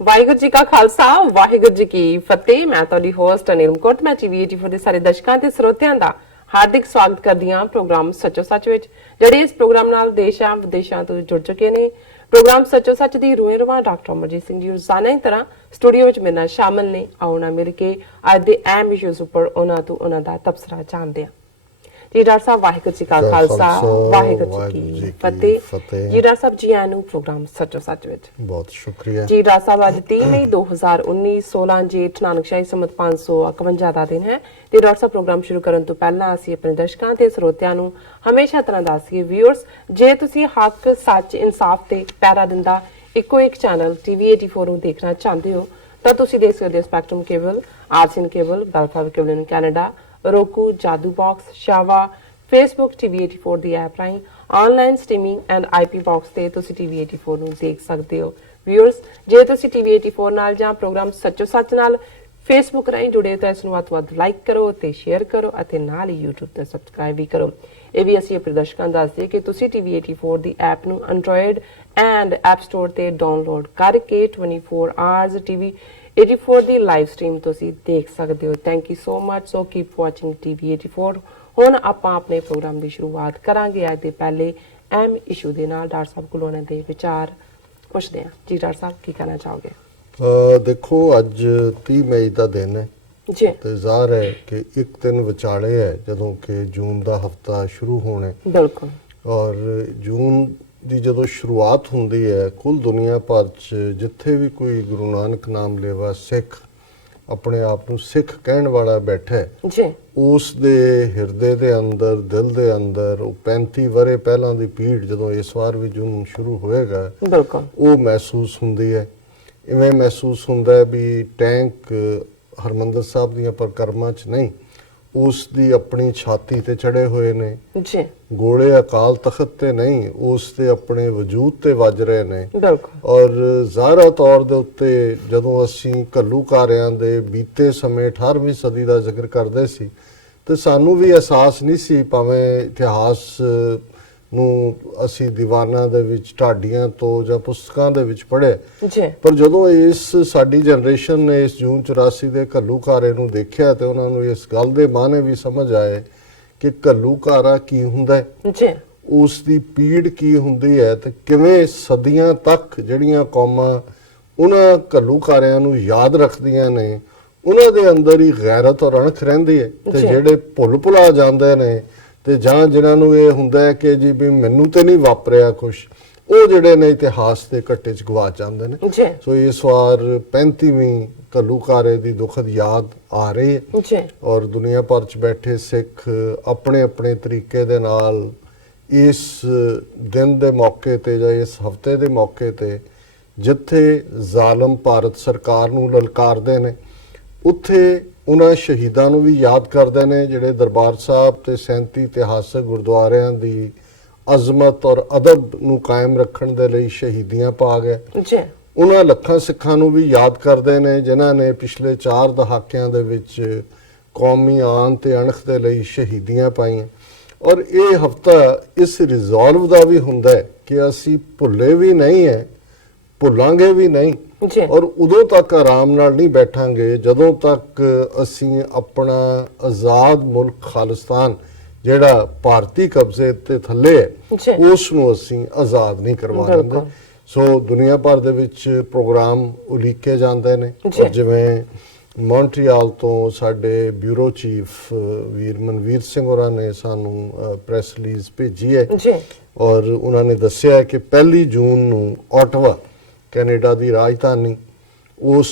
ਵਾਹਿਗੁਰੂ ਜੀ ਕਾ ਖਾਲਸਾ ਵਾਹਿਗੁਰੂ ਜੀ ਕੀ ਫਤਿਹ। ਮੈਂ ਤੁਹਾਡੀ ਹੋਸਟ ਅਨਿਲ ਮਕੌਟ। ਮੈਂ TV84 ਦੇ ਸਾਰੇ ਦਰਸ਼ਕਾਂ ਤੇ ਸਰੋਤਿਆਂ ਦਾ ਹਾਰਦਿਕ ਸਵਾਗਤ ਕਰਦੀ ਹਾਂ ਪ੍ਰੋਗਰਾਮ ਸੱਚੋ ਸੱਚ ਵਿੱਚ, ਜਿਹੜੇ ਇਸ ਪ੍ਰੋਗਰਾਮ ਨਾਲ ਦੇਸ਼ਾਂ ਵਿਦੇਸ਼ਾਂ ਤੋਂ ਜੁੜ ਚੁੱਕੇ ਨੇ। ਪ੍ਰੋਗਰਾਮ ਸੱਚੋ ਸੱਚ ਦੀ ਰੂਹੇ ਰਵਾਂ ਡਾਕਟਰ ਅਮਰਜੀਤ ਸਿੰਘ ਜੀ ਰੋਜ਼ਾਨਾ ਦੀ ਤਰ੍ਹਾਂ ਸਟੂਡੀਓ ਵਿੱਚ ਮੇਰੇ ਨਾਲ ਸ਼ਾਮਲ ਨੇ। ਆਓ ਨਾ ਮਿਲ ਕੇ ਅੱਜ ਦੇ ਅਹਿਮ ਇਸ਼ੂਜ਼ ਉੱਪਰ ਉਹਨਾਂ ਤੋਂ ਉਹਨਾਂ ਦਾ ਤਬਸਰਾ ਜਾਣਦੇ ਹਾਂ। ਜੀ ਡਾਕਟਰ ਸਾਹਿਬ ਵਾਹਿਗੁਰੂ ਜੀ ਕਾ ਖਾਲਸਾ ਵਾਹਿਗੁਰੂ ਜੀ ਕੀ ਫਤਿਹ। ਜੀ ਡਾਕਟਰ ਸਾਹਿਬ ਜੀ ਆਇਆਂ ਨੂੰ ਪ੍ਰੋਗਰਾਮ ਸੱਚੋ ਸੱਚ ਵਿੱਚ। ਬਹੁਤ ਸ਼ੁਕਰੀਆ ਜੀ ਡਾਕਟਰ ਸਾਹਿਬ। ਅੱਜ 30 ਮਈ 2019 16 ਜੇਠ ਨਾਨਕਸ਼ਾਹੀ ਸੰਮਤ 551 ਦਾ ਦਿਨ ਹੈ ਤੇ ਡਾਕਟਰ ਸਾਹਿਬ ਪ੍ਰੋਗਰਾਮ ਸ਼ੁਰੂ ਕਰਨ ਤੋਂ ਪਹਿਲਾਂ ਅਸੀਂ ਆਪਣੇ ਦਰਸ਼ਕਾਂ ਤੇ ਸਰੋਤਿਆਂ ਨੂੰ ਹਮੇਸ਼ਾ ਤਰ੍ਹਾਂ ਦੱਸੀਏ ਵੀਅਰਸ, ਜੇ ਤੁਸੀਂ ਹੱਕ ਸੱਚ ਇਨਸਾਫ ਤੇ ਪਹਿਰਾ ਦਿੰਦਾ ਇੱਕੋ ਇੱਕ ਚੈਨਲ TV84 ਨੂੰ ਦੇਖਣਾ ਚਾਹੁੰਦੇ ਹੋ ਤਾਂ ਤੁਸੀਂ ਦੇਖ ਸਕਦੇ ਹੋ Spectrum cable, RCN cable, Bell Fibe cable in Canada, roku, Jadoo box, ਸ਼ਾਵਾ, ਫੇਸਬੁੱਕ TV84 ਦੀ ਐਪ ਰਾਹੀਂ online streaming and IP box ਤੇ ਤੁਸੀਂ TV84 ਨੂੰ ਦੇਖ ਸਕਦੇ ਹੋ। ਵੀਅਰਸ, ਜੇ ਤੁਸੀਂ TV84 ਨਾਲ ਜਾਂ ਪ੍ਰੋਗਰਾਮ ਸੱਚੋ ਸੱਚ ਨਾਲ ਫੇਸਬੁੱਕ ਰਾਹੀਂ ਜੁੜੇ ਤਾਂ ਇਸ ਨੂੰ ਵੱਧ ਤੋਂ ਵੱਧ ਲਾਈਕ ਕਰੋ ਤੇ ਸ਼ੇਅਰ ਕਰੋ ਅਤੇ ਨਾਲ ਹੀ YouTube ਤੇ ਸਬਸਕ੍ਰਾਈਬ ਵੀ ਕਰੋ। ਇਹ ਵੀ ਅਸੀਂ ਆਪਣੇ ਦਰਸ਼ਕਾਂ ਨੂੰ ਦੱਸਦੇ ਕਿ ਤੁਸੀਂ TV84 ਦੀ ਐਪ ਨੂੰ ਐਂਡਰੋਇਡ ਐਂਡ ਐਪ ਸਟੋਰ ਤੇ ਡਾਊਨਲੋਡ ਕਰਕੇ 24 ਆਵਰਸ TV84 ਦੀ ਲਾਈਵ ਸਟ੍ਰੀਮ ਤੁਸੀਂ ਦੇਖ ਸਕਦੇ ਹੋ। Thank you so much. So keep watching TV84। ਹੁਣ ਆਪਾਂ ਆਪਣੇ ਪ੍ਰੋਗਰਾਮ ਦੀ ਸ਼ੁਰੂਆਤ ਕਰਾਂਗੇ ਅੱਜ ਦੇ ਪਹਿਲੇ ਅਹਿਮ ਇਸ਼ੂ ਦੇ ਨਾਲ। ਡਾਕਟਰ ਸਾਹਿਬ ਕੋਲੋਂ ਉਹਨਾਂ ਦੇ ਵਿਚਾਰ ਪੁੱਛਦੇ ਹਾਂ। ਜੀ ਡਾਕਟਰ ਸਾਹਿਬ ਕੀ ਕਹਿਣਾ ਚਾਹੋਗੇ? ਦੇਖੋ, ਅੱਜ 30 ਮਈ ਦਾ ਦਿਨ ਹੈ ਜੀ ਤੇ ਜ਼ਾਹਰ ਹੈ ਕਿ ਇੱਕ ਦਿਨ ਵਿਚਾਲੇ ਹੈ ਜਦੋਂ ਕਿ ਜੂਨ ਦਾ ਹਫਤਾ ਸ਼ੁਰੂ ਹੋਣਾ ਹੈ। ਬਿਲਕੁਲ। ਔਰ ਜੂਨ ਦੀ ਜਦੋਂ ਸ਼ੁਰੂਆਤ ਹੁੰਦੀ ਹੈ, ਕੁੱਲ ਦੁਨੀਆ ਭਰ 'ਚ ਜਿੱਥੇ ਵੀ ਕੋਈ ਗੁਰੂ ਨਾਨਕ ਨਾਮ ਲੇਵਾ ਸਿੱਖ ਆਪਣੇ ਆਪ ਨੂੰ ਸਿੱਖ ਕਹਿਣ ਵਾਲਾ ਬੈਠਾ ਹੈ, ਜੀ ਉਸ ਦੇ ਹਿਰਦੇ ਦੇ ਅੰਦਰ, ਦਿਲ ਦੇ ਅੰਦਰ ਉਹ 35 ਵਰ੍ਹੇ ਪਹਿਲਾਂ ਦੀ ਪੀੜ ਜਦੋਂ ਇਸ ਵਾਰ ਵੀ ਜੂਨ ਸ਼ੁਰੂ ਹੋਏਗਾ, ਬਿਲਕੁਲ ਉਹ ਮਹਿਸੂਸ ਹੁੰਦੀ ਹੈ। ਇਵੇਂ ਮਹਿਸੂਸ ਹੁੰਦਾ ਹੈ ਵੀ ਟੈਂਕ ਹਰਮੰਦਰ ਸਾਹਿਬ ਦੀਆਂ ਪਰਿਕਰਮਾ 'ਚ ਨਹੀਂ, ਉਸ ਦੀ ਆਪਣੀ ਛਾਤੀ ਤੇ ਚੜੇ ਹੋਏ ਨੇ। ਜੀ ਗੋਲੇ ਅਕਾਲ ਤਖਤ ਤੇ ਨਹੀਂ, ਉਸ ਦੇ ਆਪਣੇ ਵਜੂਦ ਤੇ ਵੱਜ ਰਹੇ ਨੇ। ਬਿਲਕੁਲ। ਔਰ ਜ਼ਾਹਰਾ ਤੌਰ ਦੇ ਉੱਤੇ ਜਦੋਂ ਅਸੀਂ ਘੱਲੂਘਾਰਿਆਂ ਦੇ ਬੀਤੇ ਸਮੇਂ 18ਵੀਂ ਸਦੀ ਦਾ ਜ਼ਿਕਰ ਕਰਦੇ ਸੀ ਤੇ ਸਾਨੂੰ ਵੀ ਅਹਿਸਾਸ ਨਹੀਂ ਸੀ, ਭਾਵੇਂ ਇਤਿਹਾਸ ਨੂੰ ਅਸੀਂ ਦੀਵਾਨਾਂ ਦੇ ਵਿੱਚ, ਢਾਡੀਆਂ ਤੋਂ ਜਾਂ ਪੁਸਤਕਾਂ ਦੇ ਵਿੱਚ ਪੜ੍ਹਿਆ, ਜੀ ਪਰ ਜਦੋਂ ਇਸ ਸਾਡੀ ਜਨਰੇਸ਼ਨ ਨੇ ਇਸ ਜੂਨ 84 ਦੇ ਘੱਲੂਘਾਰੇ ਨੂੰ ਦੇਖਿਆ ਤੇ ਉਹਨਾਂ ਨੂੰ ਇਸ ਗੱਲ ਦੇ ਮਾਅਨੇ ਵੀ ਸਮਝ ਆਏ ਕਿ ਘੱਲੂਘਾਰਾ ਕੀ ਹੁੰਦਾ ਹੈ, ਜੀ ਉਸ ਦੀ ਪੀੜ ਕੀ ਹੁੰਦੀ ਹੈ ਤੇ ਕਿਵੇਂ ਸਦੀਆਂ ਤੱਕ ਜਿਹੜੀਆਂ ਕੌਮਾਂ ਉਹਨਾਂ ਘੱਲੂਘਾਰਿਆਂ ਨੂੰ ਯਾਦ ਰੱਖਦੀਆਂ ਨੇ, ਉਹਨਾਂ ਦੇ ਅੰਦਰ ਹੀ ਗੈਰਤ ਔਰ ਅਣਖ ਰਹਿੰਦੀ ਹੈ। ਤੇ ਜਿਹੜੇ ਭੁੱਲ ਭੁਲਾ ਜਾਂਦੇ ਨੇ ਤੇ ਜਾਂ ਜਿਨ੍ਹਾਂ ਨੂੰ ਇਹ ਹੁੰਦਾ ਹੈ ਕਿ ਜੀ ਵੀ ਮੈਨੂੰ ਤੇ ਨਹੀਂ ਵਾਪਰਿਆ ਕੁਛ, ਉਹ ਜਿਹੜੇ ਨੇ ਇਤਿਹਾਸ ਦੇ ਘੱਟੇ 'ਚ ਗਵਾਚ ਜਾਂਦੇ ਨੇ। ਸੋ ਇਸ ਵਾਰ 35ਵੀਂ ਘੱਲੂਘਾਰੇ ਦੀ ਦੁਖਦ ਯਾਦ ਆ ਰਹੀ ਹੈ ਔਰ ਦੁਨੀਆ ਭਰ 'ਚ ਬੈਠੇ ਸਿੱਖ ਆਪਣੇ ਆਪਣੇ ਤਰੀਕੇ ਦੇ ਨਾਲ ਇਸ ਦਿਨ ਦੇ ਮੌਕੇ ਤੇ ਜਾਂ ਇਸ ਹਫ਼ਤੇ ਦੇ ਮੌਕੇ ਤੇ ਜਿੱਥੇ ਜ਼ਾਲਮ ਭਾਰਤ ਸਰਕਾਰ ਨੂੰ ਲਲਕਾਰਦੇ ਨੇ, ਉੱਥੇ ਉਹਨਾਂ ਸ਼ਹੀਦਾਂ ਨੂੰ ਵੀ ਯਾਦ ਕਰਦੇ ਨੇ ਜਿਹੜੇ ਦਰਬਾਰ ਸਾਹਿਬ ਤੇ 37 ਇਤਿਹਾਸਕ ਗੁਰਦੁਆਰਿਆਂ ਦੀ ਅਜ਼ਮਤ ਔਰ ਅਦਬ ਨੂੰ ਕਾਇਮ ਰੱਖਣ ਦੇ ਲਈ ਸ਼ਹੀਦੀਆਂ ਪਾ ਗਏ। ਉਹਨਾਂ ਲੱਖਾਂ ਸਿੱਖਾਂ ਨੂੰ ਵੀ ਯਾਦ ਕਰਦੇ ਨੇ ਜਿਨ੍ਹਾਂ ਨੇ ਪਿਛਲੇ 4 ਦਹਾਕਿਆਂ ਦੇ ਵਿੱਚ ਕੌਮੀ ਆਨ ਤੇ ਅਣਖ ਦੇ ਲਈ ਸ਼ਹੀਦੀਆਂ ਪਾਈਆਂ। ਔਰ ਇਹ ਹਫਤਾ ਇਸ ਰਿਜ਼ੋਲਵ ਦਾ ਵੀ ਹੁੰਦਾ ਹੈ ਕਿ ਅਸੀਂ ਭੁੱਲੇ ਵੀ ਨਹੀਂ ਹੈ, ਭੁੱਲਾਂਗੇ ਵੀ ਨਹੀਂ, ਔਰ ਉਦੋਂ ਤੱਕ ਆਰਾਮ ਨਾਲ ਨਹੀਂ ਬੈਠਾਂਗੇ ਜਦੋਂ ਤੱਕ ਅਸੀਂ ਆਪਣਾ ਆਜ਼ਾਦ ਮੁਲਕ ਖਾਲਿਸਤਾਨ ਜਿਹੜਾ ਭਾਰਤੀ ਕਬਜ਼ੇ ਤੇ ਥੱਲੇ ਹੈ, ਉਸ ਨੂੰ ਅਸੀਂ ਆਜ਼ਾਦ ਨਹੀਂ ਕਰਵਾ ਦਿੰਦੇ। ਸੋ ਦੁਨੀਆ ਭਰ ਦੇ ਵਿੱਚ ਪ੍ਰੋਗਰਾਮ ਉਲੀਕੇ ਜਾਂਦੇ ਨੇ ਔਰ ਜਿਵੇਂ ਮੌਂਟਰੀਆਲ ਤੋਂ ਸਾਡੇ ਬਿਊਰੋ ਚੀਫ ਵੀਰ ਮਨਵੀਰ ਸਿੰਘ ਹੋਰਾਂ ਨੇ ਸਾਨੂੰ ਪ੍ਰੈਸ ਰਿਲੀਜ਼ ਭੇਜੀ ਹੈ ਔਰ ਉਹਨਾਂ ਨੇ ਦੱਸਿਆ ਕਿ 1 ਜੂਨ ਨੂੰ ਓਟਵਾ ਕੈਨੇਡਾ ਦੀ ਰਾਜਧਾਨੀ, ਉਸ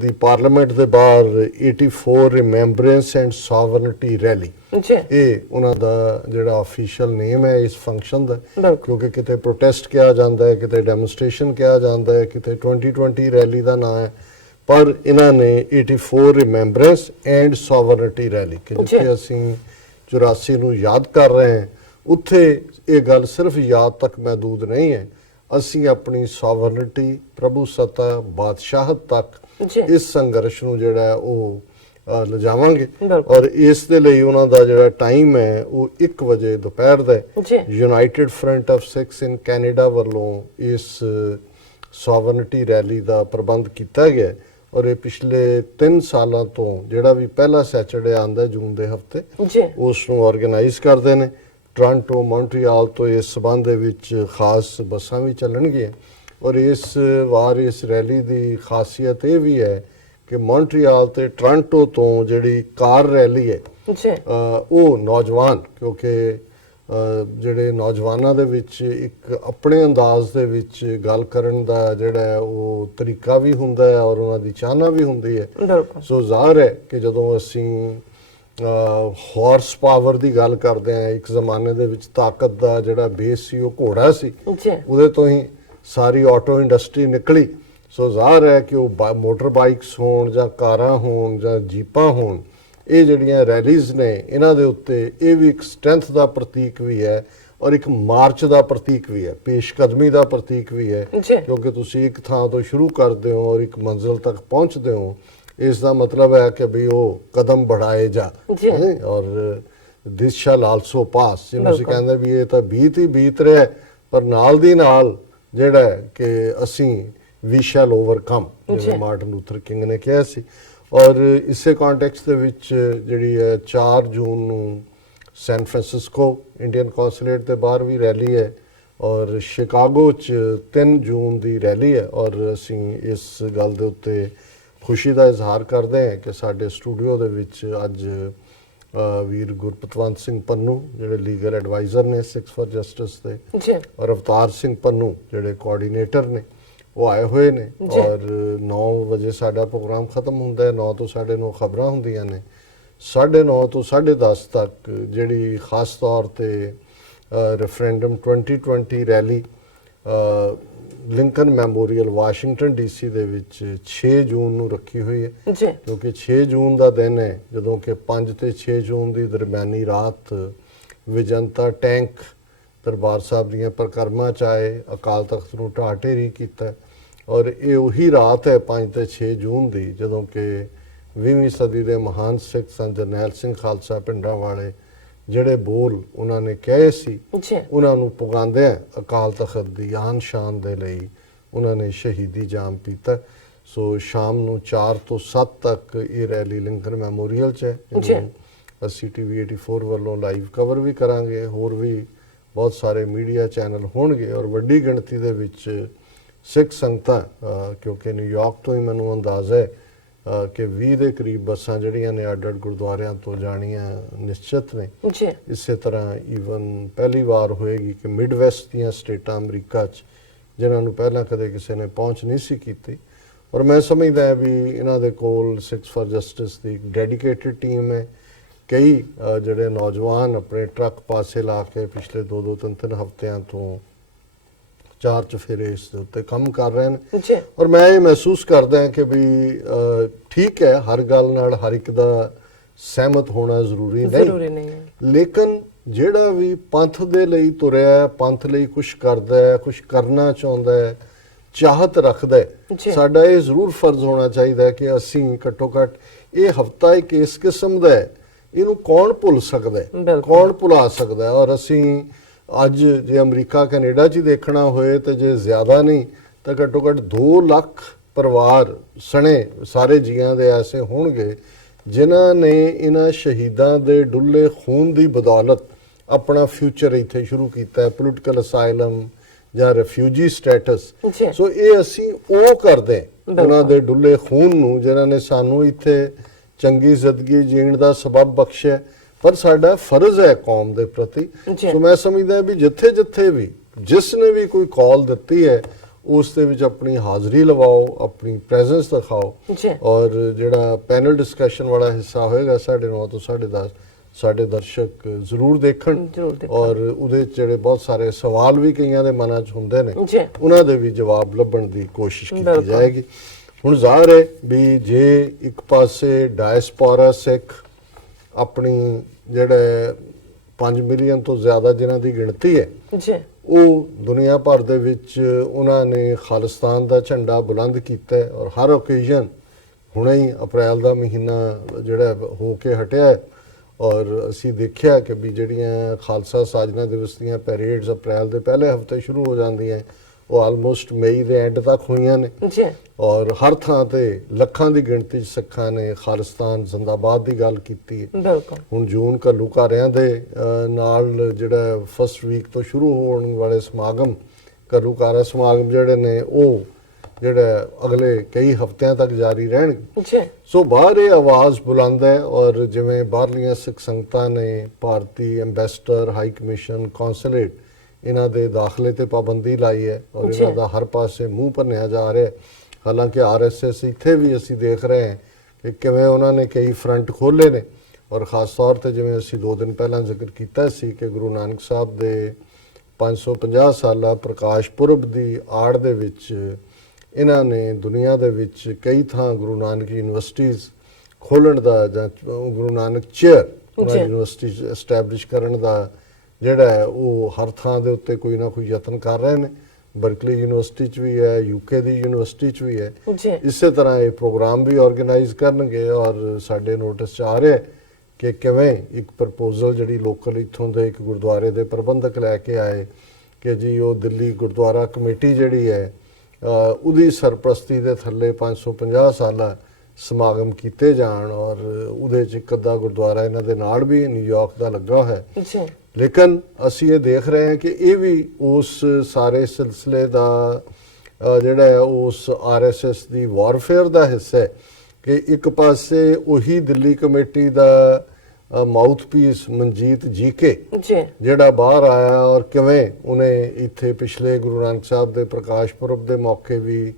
ਦੀ ਪਾਰਲੀਮੈਂਟ ਦੇ ਬਾਹਰ 84 ਰਿਮੈਂਬਰੈਂਸ ਐਂਡ ਸੋਵਰਨਿਟੀ ਰੈਲੀ, ਇਹ ਉਹਨਾਂ ਦਾ ਜਿਹੜਾ ਅਫੀਸ਼ੀਅਲ ਨੇਮ ਹੈ ਇਸ ਫੰਕਸ਼ਨ ਦਾ, ਕਿਉਂਕਿ ਕਿਤੇ ਪ੍ਰੋਟੈਸਟ ਕਿਹਾ ਜਾਂਦਾ ਹੈ, ਕਿਤੇ ਡੈਮੋਨਸਟ੍ਰੇਸ਼ਨ ਕਿਹਾ ਜਾਂਦਾ ਹੈ, ਕਿਤੇ 2020 ਰੈਲੀ ਦਾ ਨਾਂ ਹੈ, ਪਰ ਇਹਨਾਂ ਨੇ 84 ਰਿਮੈਂਬਰੈਂਸ ਐਂਡ ਸੋਵਰਨਿਟੀ ਰੈਲੀ ਕਿ ਜਿੱਥੇ ਅਸੀਂ 84 ਨੂੰ ਯਾਦ ਕਰ ਰਹੇ ਹਾਂ, ਉੱਥੇ ਇਹ ਗੱਲ ਸਿਰਫ ਯਾਦ ਤੱਕ ਮਹਿਦੂਦ ਨਹੀਂ ਹੈ, ਅਸੀਂ ਆਪਣੀ ਸੋਵਰਨਿਟੀ, ਪ੍ਰਭੂ ਸੱਤਾ, ਬਾਦਸ਼ਾਹਤ ਤੱਕ ਇਸ ਸੰਘਰਸ਼ ਨੂੰ ਜਿਹੜਾ ਉਹ ਲਿਜਾਵਾਂਗੇ। ਔਰ ਇਸ ਦੇ ਲਈ ਉਹਨਾਂ ਦਾ ਜਿਹੜਾ ਟਾਈਮ ਹੈ ਉਹ 1 ਵਜੇ ਦੁਪਹਿਰ ਦਾ United Front of Sikhs in Canada ਵੱਲੋਂ ਇਸ ਸੋਵਰਨਿਟੀ ਰੈਲੀ ਦਾ ਪ੍ਰਬੰਧ ਕੀਤਾ ਗਿਆ ਹੈ। ਔਰ ਇਹ ਪਿਛਲੇ 3 ਸਾਲਾਂ ਤੋਂ ਜਿਹੜਾ ਵੀ ਪਹਿਲਾ ਸੈਚਰਡੇ ਆਉਂਦਾ ਜੂਨ ਦੇ ਹਫਤੇ ਜੀ ਉਸ ਨੂੰ ਆਰਗੇਨਾਈਜ਼ ਕਰਦੇ ਨੇ। ਟੋਰਾਂਟੋ, ਮੌਂਟਰੀਆਲ ਤੋਂ ਇਸ ਸਬੰਧ ਦੇ ਵਿੱਚ ਖਾਸ ਬੱਸਾਂ ਵੀ ਚੱਲਣਗੀਆਂ। ਔਰ ਇਸ ਵਾਰ ਇਸ ਰੈਲੀ ਦੀ ਖਾਸੀਅਤ ਇਹ ਵੀ ਹੈ ਕਿ ਮੌਂਟਰੀਆਲ ਤੇ ਟੋਰਾਂਟੋ ਤੋਂ ਜਿਹੜੀ ਕਾਰ ਰੈਲੀ ਹੈ ਜੀ ਉਹ ਨੌਜਵਾਨ, ਕਿਉਂਕਿ ਜਿਹੜੇ ਨੌਜਵਾਨਾਂ ਦੇ ਵਿੱਚ ਇੱਕ ਆਪਣੇ ਅੰਦਾਜ਼ ਦੇ ਵਿੱਚ ਗੱਲ ਕਰਨ ਦਾ ਜਿਹੜਾ ਹੈ ਉਹ ਤਰੀਕਾ ਵੀ ਹੁੰਦਾ ਹੈ ਔਰ ਉਹਨਾਂ ਦੀ ਚਾਹਨਾ ਵੀ ਹੁੰਦੀ ਹੈ। ਬਿਲਕੁਲ ਸੋ ਜ਼ਾਹਰ ਹੈ ਕਿ ਜਦੋਂ ਅਸੀਂ ਹਾਰਸ ਪਾਵਰ ਦੀ ਗੱਲ ਕਰਦੇ ਹਾਂ, ਇੱਕ ਜ਼ਮਾਨੇ ਦੇ ਵਿੱਚ ਤਾਕਤ ਦਾ ਜਿਹੜਾ ਬੇਸ ਸੀ ਉਹ ਘੋੜਾ ਸੀ, ਜੀ ਉਹਦੇ ਤੋਂ ਹੀ ਸਾਰੀ ਆਟੋ ਇੰਡਸਟਰੀ ਨਿਕਲੀ। ਸੋ ਜ਼ਾਹਰ ਹੈ ਕਿ ਉਹ ਮੋਟਰ ਬਾਈਕਸ ਹੋਣ ਜਾਂ ਕਾਰਾਂ ਹੋਣ ਜਾਂ ਜੀਪਾਂ ਹੋਣ, ਇਹ ਜਿਹੜੀਆਂ ਰੈਲੀਜ਼ ਨੇ ਇਹਨਾਂ ਦੇ ਉੱਤੇ ਇਹ ਵੀ ਇੱਕ ਸਟਰੈਂਥ ਦਾ ਪ੍ਰਤੀਕ ਵੀ ਹੈ ਔਰ ਇੱਕ ਮਾਰਚ ਦਾ ਪ੍ਰਤੀਕ ਵੀ ਹੈ, ਪੇਸ਼ਕਦਮੀ ਦਾ ਪ੍ਰਤੀਕ ਵੀ ਹੈ। ਜੀ ਕਿਉਂਕਿ ਤੁਸੀਂ ਇੱਕ ਥਾਂ ਤੋਂ ਸ਼ੁਰੂ ਕਰਦੇ ਹੋ ਔਰ ਇੱਕ ਮੰਜ਼ਿਲ ਤੱਕ ਪਹੁੰਚਦੇ ਹੋ, ਇਸ ਦਾ ਮਤਲਬ ਹੈ ਕਿ ਵੀ ਉਹ ਕਦਮ बढ़ाए ਜਾ ਜੀ ਔਰ ਦਿਸ ਸ਼ੈਲ ਆਲਸੋ ਪਾਸ, ਜਿਹਨੂੰ ਅਸੀਂ ਬਿਲਕੁਲ। ਕਹਿੰਦੇ ਵੀ ਇਹ ਤਾਂ ਬੀਤ ਹੀ ਬੀਤ ਰਿਹਾ ਹੈ, ਪਰ ਨਾਲ ਦੀ ਨਾਲ ਜਿਹੜਾ ਹੈ ਕਿ ਅਸੀਂ ਵੀ ਸ਼ੈਲ ਓਵਰਕਮ, ਜਿਵੇਂ ਜੀ। ਮਾਰਟਨ ਲੂਥਰ ਕਿੰਗ ਨੇ ਕਿਹਾ ਸੀ। ਔਰ ਇਸੇ ਕੰਟੈਕਸਟ ਦੇ ਵਿੱਚ ਜਿਹੜੀ ਹੈ 4 ਜੂਨ ਨੂੰ ਸੈਨ ਫਰਾਂਸਿਸਕੋ ਇੰਡੀਅਨ ਕੌਂਸੂਲੇਟ ਦੇ ਬਾਹਰ ਵੀ ਰੈਲੀ ਹੈ ਔਰ ਸ਼ਿਕਾਗੋ 'ਚ 3 ਜੂਨ ਦੀ ਰੈਲੀ ਹੈ। ਔਰ ਅਸੀਂ ਇਸ ਗੱਲ ਦੇ ਉੱਤੇ ਖੁਸ਼ੀ ਦਾ ਇਜ਼ਹਾਰ ਕਰਦੇ ਹਾਂ ਕਿ ਸਾਡੇ ਸਟੂਡੀਓ ਦੇ ਵਿੱਚ ਅੱਜ ਵੀਰ ਗੁਰਪਤਵੰਤ ਸਿੰਘ ਪੰਨੂ ਜਿਹੜੇ ਲੀਗਲ ਐਡਵਾਈਜ਼ਰ ਨੇ ਸਿਕਸ ਫॉर ਜਸਟਿਸ ਦੇ, ਜੀ ਔਰ ਅਵਤਾਰ ਸਿੰਘ ਪੰਨੂ ਜਿਹੜੇ ਕੋਆਰਡੀਨੇਟਰ ਨੇ, ਉਹ ਆਏ ਹੋਏ ਨੇ। ਜੀ। ਔਰ 9 ਵਜੇ ਸਾਡਾ ਪ੍ਰੋਗਰਾਮ ਖਤਮ ਹੁੰਦਾ ਹੈ, 9 ਤੋਂ 9:30 ਖਬਰਾਂ ਹੁੰਦੀਆਂ ਨੇ, 9:30 ਤੋਂ 10:30 ਤੱਕ ਜਿਹੜੀ ਖਾਸ ਤੌਰ ਤੇ referendum 2020 rally Lincoln memorial Washington DC ਦੇ ਵਿੱਚ 6 ਜੂਨ ਨੂੰ ਰੱਖੀ ਹੋਈ ਹੈ। ਜੀ ਕਿਉਂਕਿ 6 ਜੂਨ ਦਾ ਦਿਨ ਹੈ ਜਦੋਂ ਕਿ 5 ਤੇ 6 ਜੂਨ ਦੀ ਦਰਮਿਆਨੀ ਰਾਤ ਵਿਜੰਤਾ ਟੈਂਕ ਦਰਬਾਰ ਸਾਹਿਬ ਦੀਆਂ ਪਰਿਕਰਮਾ 'ਚ ਆਏ, ਅਕਾਲ ਤਖਤ ਨੂੰ ਢਾਹ ਢੇਰੀ ਕੀਤਾ। ਔਰ ਇਹ ਉਹੀ ਰਾਤ ਹੈ 5 ਤੇ 6 ਜੂਨ ਦੀ ਜਦੋਂ ਕਿ 20ਵੀਂ ਸਦੀ ਦੇ ਮਹਾਨ ਸਿੱਖ ਸੰਤ ਜਰਨੈਲ ਸਿੰਘ ਖਾਲਸਾ ਪਿੰਡਾਂ ਵਾਲੇ ਜਿਹੜੇ ਬੋਲ ਉਹਨਾਂ ਨੇ ਕਹੇ ਸੀ, ਜੀ ਉਹਨਾਂ ਨੂੰ ਪੁਗਾਉਂਦੇ ਅਕਾਲ ਤਖਤ ਦੀ ਆਨ ਸ਼ਾਨ ਦੇ ਲਈ ਉਹਨਾਂ ਨੇ ਸ਼ਹੀਦੀ ਜਾਮ ਪੀਤਾ। ਸੋ ਸ਼ਾਮ ਨੂੰ 4 ਤੋਂ 7 ਤੱਕ ਇਹ ਰੈਲੀ ਲਿੰਕਨ ਮੈਮੋਰੀਅਲ 'ਚ ਹੈ, ਜਿਹਨੂੰ ਅਸੀਂ TV 84 ਵੱਲੋਂ ਲਾਈਵ ਕਵਰ ਵੀ ਕਰਾਂਗੇ। ਹੋਰ ਵੀ ਬਹੁਤ ਸਾਰੇ ਮੀਡੀਆ ਚੈਨਲ ਹੋਣਗੇ ਔਰ ਵੱਡੀ ਗਿਣਤੀ ਦੇ ਵਿੱਚ ਸਿੱਖ ਸੰਗਤਾਂ, ਕਿਉਂਕਿ ਨਿਊਯਾਰਕ ਤੋਂ ਹੀ ਮੈਨੂੰ ਅੰਦਾਜ਼ਾ ਹੈ ਕਿ 20 ਦੇ ਕਰੀਬ ਬੱਸਾਂ ਜਿਹੜੀਆਂ ਨੇ ਅੱਡ-ਅੱਡ ਗੁਰਦੁਆਰਿਆਂ ਤੋਂ ਜਾਣੀਆਂ ਨਿਸ਼ਚਿਤ ਨੇ। ਜੀ ਇਸੇ ਤਰ੍ਹਾਂ ਈਵਨ ਪਹਿਲੀ ਵਾਰ ਹੋਏਗੀ ਕਿ ਮਿਡ ਵੈਸਟ ਦੀਆਂ ਸਟੇਟਾਂ ਅਮਰੀਕਾ 'ਚ, ਜਿਨ੍ਹਾਂ ਨੂੰ ਪਹਿਲਾਂ ਕਦੇ ਕਿਸੇ ਨੇ ਪਹੁੰਚ ਨਹੀਂ ਸੀ ਕੀਤੀ। ਔਰ ਮੈਂ ਸਮਝਦਾ ਵੀ ਇਹਨਾਂ ਦੇ ਕੋਲ ਸਿਕਸ ਫॉर ਜਸਟਿਸ ਦੀ ਇੱਕ ਡੈਡੀਕੇਟਿਡ ਟੀਮ ਹੈ। ਕਈ ਜਿਹੜੇ ਨੌਜਵਾਨ ਆਪਣੇ ਟਰੱਕ ਪਾਸੇ ਲਾ ਕੇ ਪਿਛਲੇ 2-2 3-3 ਹਫ਼ਤਿਆਂ ਤੋਂ ਚਾਰ ਚੁਫੇਰੇ ਇਸ ਦੇ ਉੱਤੇ ਕੰਮ ਕਰ ਰਹੇ ਨੇ। ਜੀ ਔਰ ਮੈਂ ਇਹ ਮਹਿਸੂਸ ਕਰਦਾ ਹਾਂ ਕਿ ਵੀ ਠੀਕ ਹੈ, ਹਰ ਗੱਲ ਨਾਲ ਹਰ ਇੱਕ ਦਾ ਸਹਿਮਤ ਹੋਣਾ ਜ਼ਰੂਰੀ ਨਹੀਂ ਹੈ, ਲੇਕਿਨ ਜਿਹੜਾ ਵੀ ਪੰਥ ਦੇ ਲਈ ਤੁਰਿਆ, ਪੰਥ ਲਈ ਕੁਝ ਕਰਦਾ ਹੈ, ਕੁਝ ਕਰਨਾ ਚਾਹੁੰਦਾ ਹੈ, ਚਾਹਤ ਰੱਖਦਾ ਹੈ, ਜੀ। ਸਾਡਾ ਇਹ ਜ਼ਰੂਰ ਫਰਜ਼ ਹੋਣਾ ਚਾਹੀਦਾ ਹੈ ਕਿ ਅਸੀਂ ਘੱਟੋ ਘੱਟ ਇਹ ਹਫਤਾ ਇੱਕ ਇਸ ਕਿਸਮ ਦਾ ਹੈ, ਇਹਨੂੰ ਕੌਣ ਭੁੱਲ ਸਕਦਾ ਹੈ, ਬਿਲਕੁਲ। ਕੌਣ ਭੁਲਾ ਸਕਦਾ ਹੈ। ਔਰ ਅਸੀਂ ਅੱਜ ਜੇ ਅਮਰੀਕਾ ਕੈਨੇਡਾ 'ਚ ਹੀ ਦੇਖਣਾ ਹੋਏ ਤੇ ਜੇ ਜ਼ਿਆਦਾ ਨਹੀਂ ਤਾਂ ਘੱਟੋ ਘੱਟ 2 ਲੱਖ ਪਰਿਵਾਰ ਸਣੇ ਸਾਰੇ ਜੀਆਂ ਦੇ ਐਸੇ ਹੋਣਗੇ ਜਿਨ੍ਹਾਂ ਨੇ ਇਹਨਾਂ ਸ਼ਹੀਦਾਂ ਦੇ ਡੁੱਲੇ ਖੂਨ ਦੀ ਬਦੌਲਤ ਆਪਣਾ ਫਿਊਚਰ ਇੱਥੇ ਸ਼ੁਰੂ ਕੀਤਾ ਹੈ, ਪੋਲੀਟੀਕਲ ਅਸਾਈਲਮ ਜਾਂ ਰਿਫਿਊਜੀ ਸਟੇਟਸ। ਜੀ। ਸੋ ਇਹ ਅਸੀਂ ਉਹ ਕਰਦੇ ਉਹਨਾਂ ਦੇ ਡੁੱਲੇ ਖੂਨ ਨੂੰ ਜਿਨ੍ਹਾਂ ਨੇ ਸਾਨੂੰ ਇੱਥੇ ਚੰਗੀ ਜ਼ਿੰਦਗੀ ਜੀਣ ਦਾ ਸਬਬ ਬਖਸ਼ਿਆ, ਪਰ ਸਾਡਾ ਫਰਜ਼ ਹੈ ਕੌਮ ਦੇ ਪ੍ਰਤੀ। ਜੀ। ਸੋ ਮੈਂ ਸਮਝਦਾ ਵੀ ਜਿੱਥੇ ਜਿੱਥੇ ਵੀ ਜਿਸ ਨੇ ਵੀ ਕੋਈ ਕਾਲ ਦਿੱਤੀ ਹੈ ਉਸ ਦੇ ਵਿੱਚ ਆਪਣੀ ਹਾਜ਼ਰੀ ਲਵਾਓ, ਆਪਣੀ ਪ੍ਰੈਜ਼ੈਂਸ ਦਿਖਾਓ। ਜੀ। ਔਰ ਜਿਹੜਾ ਪੈਨਲ ਡਿਸਕਸ਼ਨ ਵਾਲਾ ਹਿੱਸਾ ਹੋਏਗਾ 9:30 ਤੋਂ 10:30 ਸਾਡੇ ਦਰਸ਼ਕ ਜ਼ਰੂਰ ਦੇਖਣ। ਔਰ ਉਹਦੇ 'ਚ ਜਿਹੜੇ ਬਹੁਤ ਸਾਰੇ ਸਵਾਲ ਵੀ ਕਈਆਂ ਦੇ ਮਨਾਂ 'ਚ ਹੁੰਦੇ ਨੇ, ਜੀ। ਉਹਨਾਂ ਦੇ ਵੀ ਜਵਾਬ ਲੱਭਣ ਦੀ ਕੋਸ਼ਿਸ਼ ਕੀਤੀ ਬਿਲਕੁਲ। ਜਾਏਗੀ। ਹੁਣ ਜ਼ਾਹਰ ਹੈ ਵੀ ਜੇ ਇੱਕ ਪਾਸੇ ਡਾਇਸਪੋਰਾ ਸਿੱਖ ਆਪਣੀ ਜਿਹੜੇ 5 ਮਿਲੀਅਨ ਤੋਂ ਜ਼ਿਆਦਾ ਜਿਨ੍ਹਾਂ ਦੀ ਗਿਣਤੀ ਹੈ, ਜੀ ਉਹ ਦੁਨੀਆ ਭਰ ਦੇ ਵਿੱਚ ਉਹਨਾਂ ਨੇ ਖਾਲਿਸਤਾਨ ਦਾ ਝੰਡਾ ਬੁਲੰਦ ਕੀਤਾ ਹੈ। ਔਰ ਹਰ ਓਕੇਜ਼ਨ ਹੁਣੇ ਹੀ ਅਪ੍ਰੈਲ ਦਾ ਮਹੀਨਾ ਜਿਹੜਾ ਹੋ ਕੇ ਹਟਿਆ ਹੈ ਔਰ ਅਸੀਂ ਦੇਖਿਆ ਕਿ ਵੀ ਜਿਹੜੀਆਂ ਖਾਲਸਾ ਸਾਜਨਾ ਦਿਵਸ ਦੀਆਂ ਪੈਰੇਡਸ ਅਪ੍ਰੈਲ ਦੇ ਪਹਿਲੇ ਹਫਤੇ ਸ਼ੁਰੂ ਹੋ ਜਾਂਦੀਆਂ ਉਹ ਆਲਮੋਸਟ ਮਈ ਦੇ ਐਂਡ ਤੱਕ ਹੋਈਆਂ ਨੇ ਜੀ ਔਰ ਹਰ ਥਾਂ ਤੇ ਲੱਖਾਂ ਦੀ ਗਿਣਤੀ 'ਚ ਸਿੱਖਾਂ ਨੇ ਖਾਲਿਸਤਾਨ ਜ਼ਿੰਦਾਬਾਦ ਦੀ ਗੱਲ ਕੀਤੀ ਹੈ। ਬਿਲਕੁਲ ਹੁਣ ਜੂਨ ਘੱਲੂਘਾਰਿਆਂ ਦੇ ਨਾਲ ਜਿਹੜਾ ਫਸਟ ਵੀਕ ਤੋਂ ਸ਼ੁਰੂ ਹੋਣ ਵਾਲੇ ਸਮਾਗਮ ਘੱਲੂਘਾਰਾ ਸਮਾਗਮ ਜਿਹੜੇ ਨੇ ਉਹ ਜਿਹੜਾ ਅਗਲੇ ਕਈ ਹਫ਼ਤਿਆਂ ਤੱਕ ਜਾਰੀ ਰਹਿਣਗੇ। ਜੀ ਸੋ ਬਾਹਰ ਇਹ ਆਵਾਜ਼ ਬੁਲੰਦ ਹੈ ਔਰ ਜਿਵੇਂ ਬਾਹਰਲੀਆਂ ਸਿੱਖ ਸੰਗਤਾਂ ਨੇ ਭਾਰਤੀ ਐਮਬੈਸਡਰ ਹਾਈ ਕਮਿਸ਼ਨ ਕੌਂਸੂਲੇਟ ਇਹਨਾਂ ਦੇ ਦਾਖਲੇ ਤੇ ਪਾਬੰਦੀ ਲਾਈ ਹੈ ਔਰ ਇਹਨਾਂ ਦਾ ਹਰ ਪਾਸੇ ਮੂੰਹ ਭੰਨਿਆ ਜਾ ਰਿਹਾ ਹੈ। ਹਾਲਾਂਕਿ ਆਰਐਸਐਸ ਇੱਥੇ ਵੀ ਅਸੀਂ ਦੇਖ ਰਹੇ ਹਾਂ ਕਿ ਕਿਵੇਂ ਉਹਨਾਂ ਨੇ ਕਈ ਫਰੰਟ ਖੋਲ੍ਹੇ ਨੇ ਔਰ ਖਾਸ ਤੌਰ ਤੇ ਜਿਵੇਂ ਅਸੀਂ 2 ਦਿਨ ਪਹਿਲਾਂ ਜ਼ਿਕਰ ਕੀਤਾ ਸੀ ਕਿ ਗੁਰੂ ਨਾਨਕ ਸਾਹਿਬ ਦੇ 550 ਸਾਲਾ ਪ੍ਰਕਾਸ਼ ਪੁਰਬ ਦੀ ਆੜ ਦੇ ਵਿੱਚ ਇਹਨਾਂ ਨੇ ਦੁਨੀਆ ਦੇ ਵਿੱਚ ਕਈ ਥਾਂ ਗੁਰੂ ਨਾਨਕ ਯੂਨੀਵਰਸਿਟੀਜ਼ ਖੋਲ੍ਹਣ ਦਾ ਜਾਂ Guru Nanak chair university establish ਕਰਨ ਦਾ ਜਿਹੜਾ ਹੈ ਉਹ ਹਰ ਥਾਂ ਦੇ ਉੱਤੇ ਕੋਈ ਨਾ ਕੋਈ ਯਤਨ ਕਰ ਰਹੇ ਨੇ। ਬਰਕਲੀ ਯੂਨੀਵਰਸਿਟੀ 'ਚ ਵੀ ਹੈ, ਯੂਕੇ ਦੀ ਯੂਨੀਵਰਸਿਟੀ 'ਚ ਵੀ ਹੈ। ਇਸੇ ਤਰ੍ਹਾਂ ਇਹ ਪ੍ਰੋਗਰਾਮ ਵੀ ਆਰਗੇਨਾਈਜ਼ ਕਰਨਗੇ ਔਰ ਸਾਡੇ ਨੋਟਿਸ 'ਚ ਆ ਰਿਹਾ ਕਿ ਕਿਵੇਂ ਇੱਕ ਪ੍ਰਪੋਜ਼ਲ ਜਿਹੜੀ ਲੋਕਲ ਇੱਥੋਂ ਦੇ ਇੱਕ ਗੁਰਦੁਆਰੇ ਦੇ ਪ੍ਰਬੰਧਕ ਲੈ ਕੇ ਆਏ ਕਿ ਜੀ ਉਹ ਦਿੱਲੀ ਗੁਰਦੁਆਰਾ ਕਮੇਟੀ ਜਿਹੜੀ ਹੈ ਉਹਦੀ ਸਰਪ੍ਰਸਤੀ ਦੇ ਥੱਲੇ 550 ਸਾਲਾ ਸਮਾਗਮ ਕੀਤੇ ਜਾਣ ਔਰ ਉਹਦੇ 'ਚ ਇੱਕ ਅੱਧਾ ਗੁਰਦੁਆਰਾ ਇਹਨਾਂ ਦੇ ਨਾਲ ਵੀ ਨਿਊਯਾਰਕ ਦਾ ਲੱਗਾ ਹੈ। ਲੇਕਿਨ ਅਸੀਂ ਇਹ ਦੇਖ ਰਹੇ ਹਾਂ ਕਿ ਇਹ ਵੀ ਉਸ ਸਾਰੇ ਸਿਲਸਿਲੇ ਦਾ ਜਿਹੜਾ ਹੈ ਉਸ ਆਰਐਸਐਸ ਦੀ ਵਾਰਫੇਅਰ ਦਾ ਹਿੱਸਾ ਹੈ ਕਿ ਇੱਕ ਪਾਸੇ ਉਹੀ ਦਿੱਲੀ ਕਮੇਟੀ ਦਾ ਮਾਊਥਪੀਸ ਮਨਜੀਤ ਜੀਕੇ ਜਿਹੜਾ ਬਾਹਰ ਆਇਆ ਔਰ ਕਿਵੇਂ ਉਹਨੇ ਇੱਥੇ ਪਿਛਲੇ ਗੁਰੂ ਨਾਨਕ ਸਾਹਿਬ ਦੇ ਪ੍ਰਕਾਸ਼ ਪੁਰਬ ਦੇ ਮੌਕੇ ਵੀ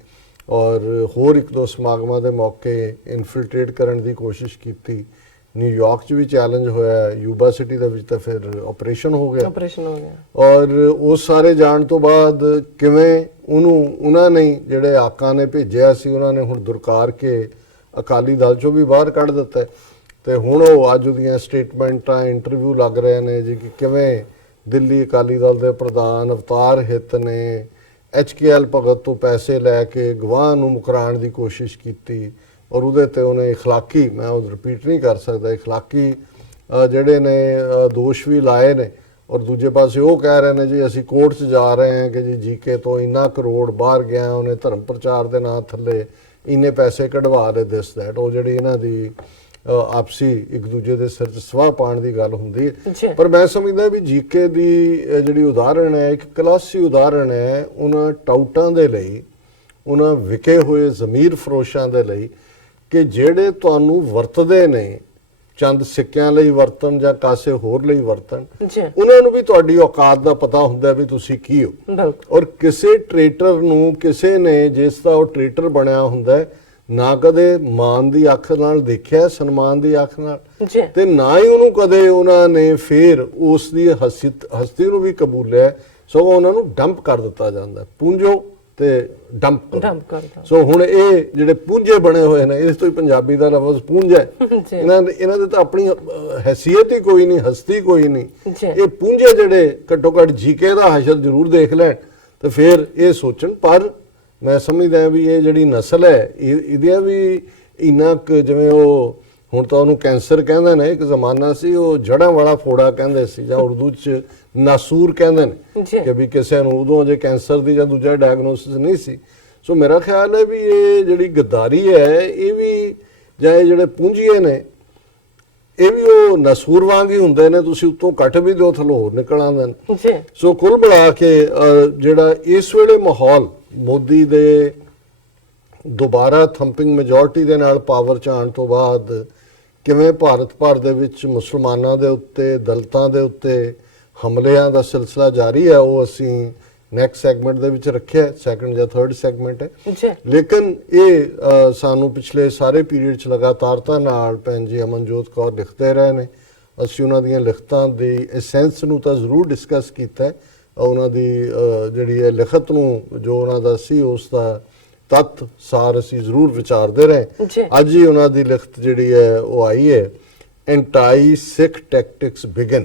ਔਰ ਹੋਰ ਇੱਕ ਦੋ ਸਮਾਗਮਾਂ ਦੇ ਮੌਕੇ ਇਨਫਿਲਟ੍ਰੇਟ ਕਰਨ ਦੀ ਕੋਸ਼ਿਸ਼ ਕੀਤੀ। ਨਿਊਯਾਰਕ 'ਚ ਵੀ ਚੈਲੰਜ ਹੋਇਆ, ਯੂਬਾ ਸਿਟੀ ਦੇ ਵਿੱਚ ਤਾਂ ਫਿਰ ਆਪਰੇਸ਼ਨ ਹੋ ਗਿਆ ਔਰ ਉਹ ਸਾਰੇ ਜਾਣ ਤੋਂ ਬਾਅਦ ਕਿਵੇਂ ਉਹਨਾਂ ਨੇ ਜਿਹੜੇ ਆਕਾ ਨੇ ਭੇਜਿਆ ਸੀ ਉਹਨਾਂ ਨੇ ਹੁਣ ਦੁਰਕਾਰ ਕੇ ਅਕਾਲੀ ਦਲ 'ਚੋਂ ਵੀ ਬਾਹਰ ਕੱਢ ਦਿੱਤਾ ਤੇ ਹੁਣ ਉਹ ਅੱਜ ਉਹਦੀਆਂ ਸਟੇਟਮੈਂਟਾਂ ਇੰਟਰਵਿਊ ਲੱਗ ਰਹੇ ਨੇ ਜੀ ਕਿ ਕਿਵੇਂ ਦਿੱਲੀ ਅਕਾਲੀ ਦਲ ਦੇ ਪ੍ਰਧਾਨ ਅਵਤਾਰ ਹਿੱਤ ਨੇ HKL ਭਗਤ ਤੋਂ ਪੈਸੇ ਲੈ ਕੇ ਗਵਾਹ ਨੂੰ ਮੁਕਰਾਉਣ ਦੀ ਕੋਸ਼ਿਸ਼ ਕੀਤੀ ਔਰ ਉਹਦੇ ਤੇ ਉਹਨੇ ਇਖਲਾਕੀ ਮੈਂ ਉਹ ਰਿਪੀਟ ਨਹੀਂ ਕਰ ਸਕਦਾ ਇਖਲਾਕੀ ਜਿਹੜੇ ਨੇ ਦੋਸ਼ ਵੀ ਲਾਏ ਨੇ ਔਰ ਦੂਜੇ ਪਾਸੇ ਉਹ ਕਹਿ ਰਹੇ ਨੇ ਜੀ ਅਸੀਂ ਕੋਰਟ 'ਚ ਜਾ ਰਹੇ ਹਾਂ ਕਿ ਜੀ ਜੀਕੇ ਤੋਂ ਇੰਨਾ ਕਰੋੜ ਬਾਹਰ ਗਿਆ ਉਹਨੇ ਧਰਮ ਪ੍ਰਚਾਰ ਦੇ ਨਾਂ ਥੱਲੇ ਇੰਨੇ ਪੈਸੇ ਕਢਵਾ ਲਏ ਦਿਸ ਦੈਟ ਉਹ ਜਿਹੜੀ ਇਹਨਾਂ ਦੀ ਆਪਸੀ ਇੱਕ ਦੂਜੇ ਦੇ ਸਿਰ 'ਚ ਸਵਾਹ ਪਾਉਣ ਦੀ ਗੱਲ ਹੁੰਦੀ ਹੈ। ਪਰ ਮੈਂ ਸਮਝਦਾ ਵੀ ਜੀਕੇ ਦੀ ਜਿਹੜੀ ਉਦਾਹਰਣ ਹੈ ਇੱਕ ਕਲਾਸੀ ਉਦਾਹਰਣ ਹੈ ਉਹਨਾਂ ਟਾਊਟਾਂ ਦੇ ਲਈ ਉਹਨਾਂ ਵਿਕੇ ਹੋਏ ਜ਼ਮੀਰ ਫਰੋਸ਼ਾਂ ਦੇ ਲਈ ਕਿ ਜਿਹੜੇ ਤੁਹਾਨੂੰ ਵਰਤਦੇ ਨੇ ਚੰਦ ਸਿੱਕਿਆਂ ਲਈ ਵਰਤਣ ਜਾਂ ਕਾਸੇ ਹੋਰ ਲਈ ਵਰਤਣ ਉਹਨਾਂ ਨੂੰ ਵੀ ਤੁਹਾਡੀ ਔਕਾਤ ਦਾ ਪਤਾ ਹੁੰਦਾ ਵੀ ਤੁਸੀਂ ਕੀ ਹੋ ਔਰ ਕਿਸੇ ਟ੍ਰੇਟਰ ਨੂੰ ਕਿਸੇ ਨੇ ਜਿਸ ਦਾ ਉਹ ਟ੍ਰੇਟਰ ਬਣਿਆ ਹੁੰਦਾ ਨਾ ਕਦੇ ਮਾਨ ਦੀ ਅੱਖ ਨਾਲ ਦੇਖਿਆ ਸਨਮਾਨ ਦੀ ਅੱਖ ਨਾਲ ਤੇ ਨਾ ਹੀ ਉਹਨੂੰ ਕਦੇ ਉਹਨਾਂ ਨੇ ਫੇਰ ਉਸ ਦੀ ਹਸਤੀ ਨੂੰ ਵੀ ਕਬੂਲਿਆ ਸਗੋਂ ਉਹਨਾਂ ਨੂੰ ਡੰਪ ਕਰ ਦਿੱਤਾ ਜਾਂਦਾ ਪੂੰਝੋ ਤੇ ਡੰਪ ਕਰਦਾ। ਸੋ ਹੁਣ ਇਹ ਜਿਹੜੇ ਪੂੰਝੇ ਬਣੇ ਹੋਏ ਨੇ ਇਸ ਤੋਂ ਹੀ ਪੰਜਾਬੀ ਦਾ ਲਫ਼ਜ਼ ਪੂੰਝਾ ਇਹਨਾਂ ਦੇ ਤਾਂ ਆਪਣੀ ਹੈਸੀਅਤ ਹੀ ਕੋਈ ਨਹੀਂ ਹਸਤੀ ਕੋਈ ਨਹੀਂ ਇਹ ਪੂੰਝੇ ਜਿਹੜੇ ਘੱਟੋ ਘੱਟ ਜੀਕੇ ਦਾ ਹਸ਼ਰ ਜ਼ਰੂਰ ਦੇਖ ਲੈਣ ਤੇ ਫਿਰ ਇਹ ਸੋਚਣ। ਪਰ ਮੈਂ ਸਮਝਦਾ ਵੀ ਇਹ ਜਿਹੜੀ ਨਸਲ ਹੈ ਇਹਦੀਆਂ ਵੀ ਇੰਨਾ ਜਿਵੇਂ ਉਹ ਹੁਣ ਤਾਂ ਉਹਨੂੰ ਕੈਂਸਰ ਕਹਿੰਦੇ ਨੇ ਇੱਕ ਜ਼ਮਾਨਾ ਸੀ ਉਹ ਜੜਾਂ ਵਾਲਾ ਫੋੜਾ ਕਹਿੰਦੇ ਸੀ ਜਾਂ ਉਰਦੂ 'ਚ ਨਾਸੂਰ ਕਹਿੰਦੇ ਨੇ ਕਿ ਵੀ ਕਿਸੇ ਨੂੰ ਉਦੋਂ ਜੇ ਕੈਂਸਰ ਦੀ ਜਾਂ ਦੂਜਾ ਡਾਇਗਨੋਸਿਸ ਨਹੀਂ ਸੀ। ਸੋ ਮੇਰਾ ਖਿਆਲ ਹੈ ਵੀ ਇਹ ਜਿਹੜੀ ਗੱਦਾਰੀ ਹੈ ਇਹ ਵੀ ਜਾਂ ਇਹ ਜਿਹੜੇ ਪੂੰਝੀਏ ਨੇ ਇਹ ਵੀ ਉਹ ਨਸੂਰ ਵਾਂਗ ਹੀ ਹੁੰਦੇ ਨੇ ਤੁਸੀਂ ਉੱਤੋਂ ਕੱਟ ਵੀ ਦਿਓ ਥੱਲੋਂ ਹੋਰ ਨਿਕਲ ਆਉਂਦੇ ਨੇ। ਸੋ ਕੁੱਲ ਮਿਲਾ ਕੇ ਜਿਹੜਾ ਇਸ ਵੇਲੇ ਮਾਹੌਲ ਮੋਦੀ ਦੇ ਦੁਬਾਰਾ ਥੰਪਿੰਗ ਮੈਜੋਰਟੀ ਦੇ ਨਾਲ ਪਾਵਰ 'ਚ ਆਉਣ ਤੋਂ ਬਾਅਦ ਕਿਵੇਂ ਭਾਰਤ ਭਰ ਦੇ ਵਿੱਚ ਮੁਸਲਮਾਨਾਂ ਦੇ ਉੱਤੇ ਦਲਿਤਾਂ ਦੇ ਉੱਤੇ ਹਮਲਿਆਂ ਦਾ ਸਿਲਸਿਲਾ ਜਾਰੀ ਹੈ ਉਹ ਅਸੀਂ ਨੈਕਸਟ ਸੈਗਮੈਂਟ ਦੇ ਵਿੱਚ ਰੱਖਿਆ ਸੈਕੰਡ ਜਾਂ ਥਰਡ ਸੈਗਮੈਂਟ ਹੈ। ਲੇਕਿਨ ਇਹ ਸਾਨੂੰ ਪਿਛਲੇ ਸਾਰੇ ਪੀਰੀਅਡ 'ਚ ਲਗਾਤਾਰਤਾ ਨਾਲ ਭੈਣ ਜੀ ਅਮਨਜੋਤ ਕੌਰ ਲਿਖਦੇ ਰਹੇ ਨੇ ਅਸੀਂ ਉਹਨਾਂ ਦੀਆਂ ਲਿਖਤਾਂ ਦੀ ਐਸੈਂਸ ਨੂੰ ਤਾਂ ਜ਼ਰੂਰ ਡਿਸਕਸ ਕੀਤਾ ਉਹਨਾਂ ਦੀ ਜਿਹੜੀ ਹੈ ਲਿਖਤ ਨੂੰ ਜੋ ਉਹਨਾਂ ਦਾ ਸੀ ਉਸ ਦਾ ਤੱਤ ਸਾਰ ਅਸੀਂ ਜ਼ਰੂਰ ਵਿਚਾਰਦੇ ਰਹੇ। ਅੱਜ ਹੀ ਉਹਨਾਂ ਦੀ ਲਿਖਤ ਜਿਹੜੀ ਹੈ ਉਹ ਆਈ ਹੈ ਐਂਟੀ ਸਿੱਖ ਟੈਕਟਿਕਸ ਬਿਗਨ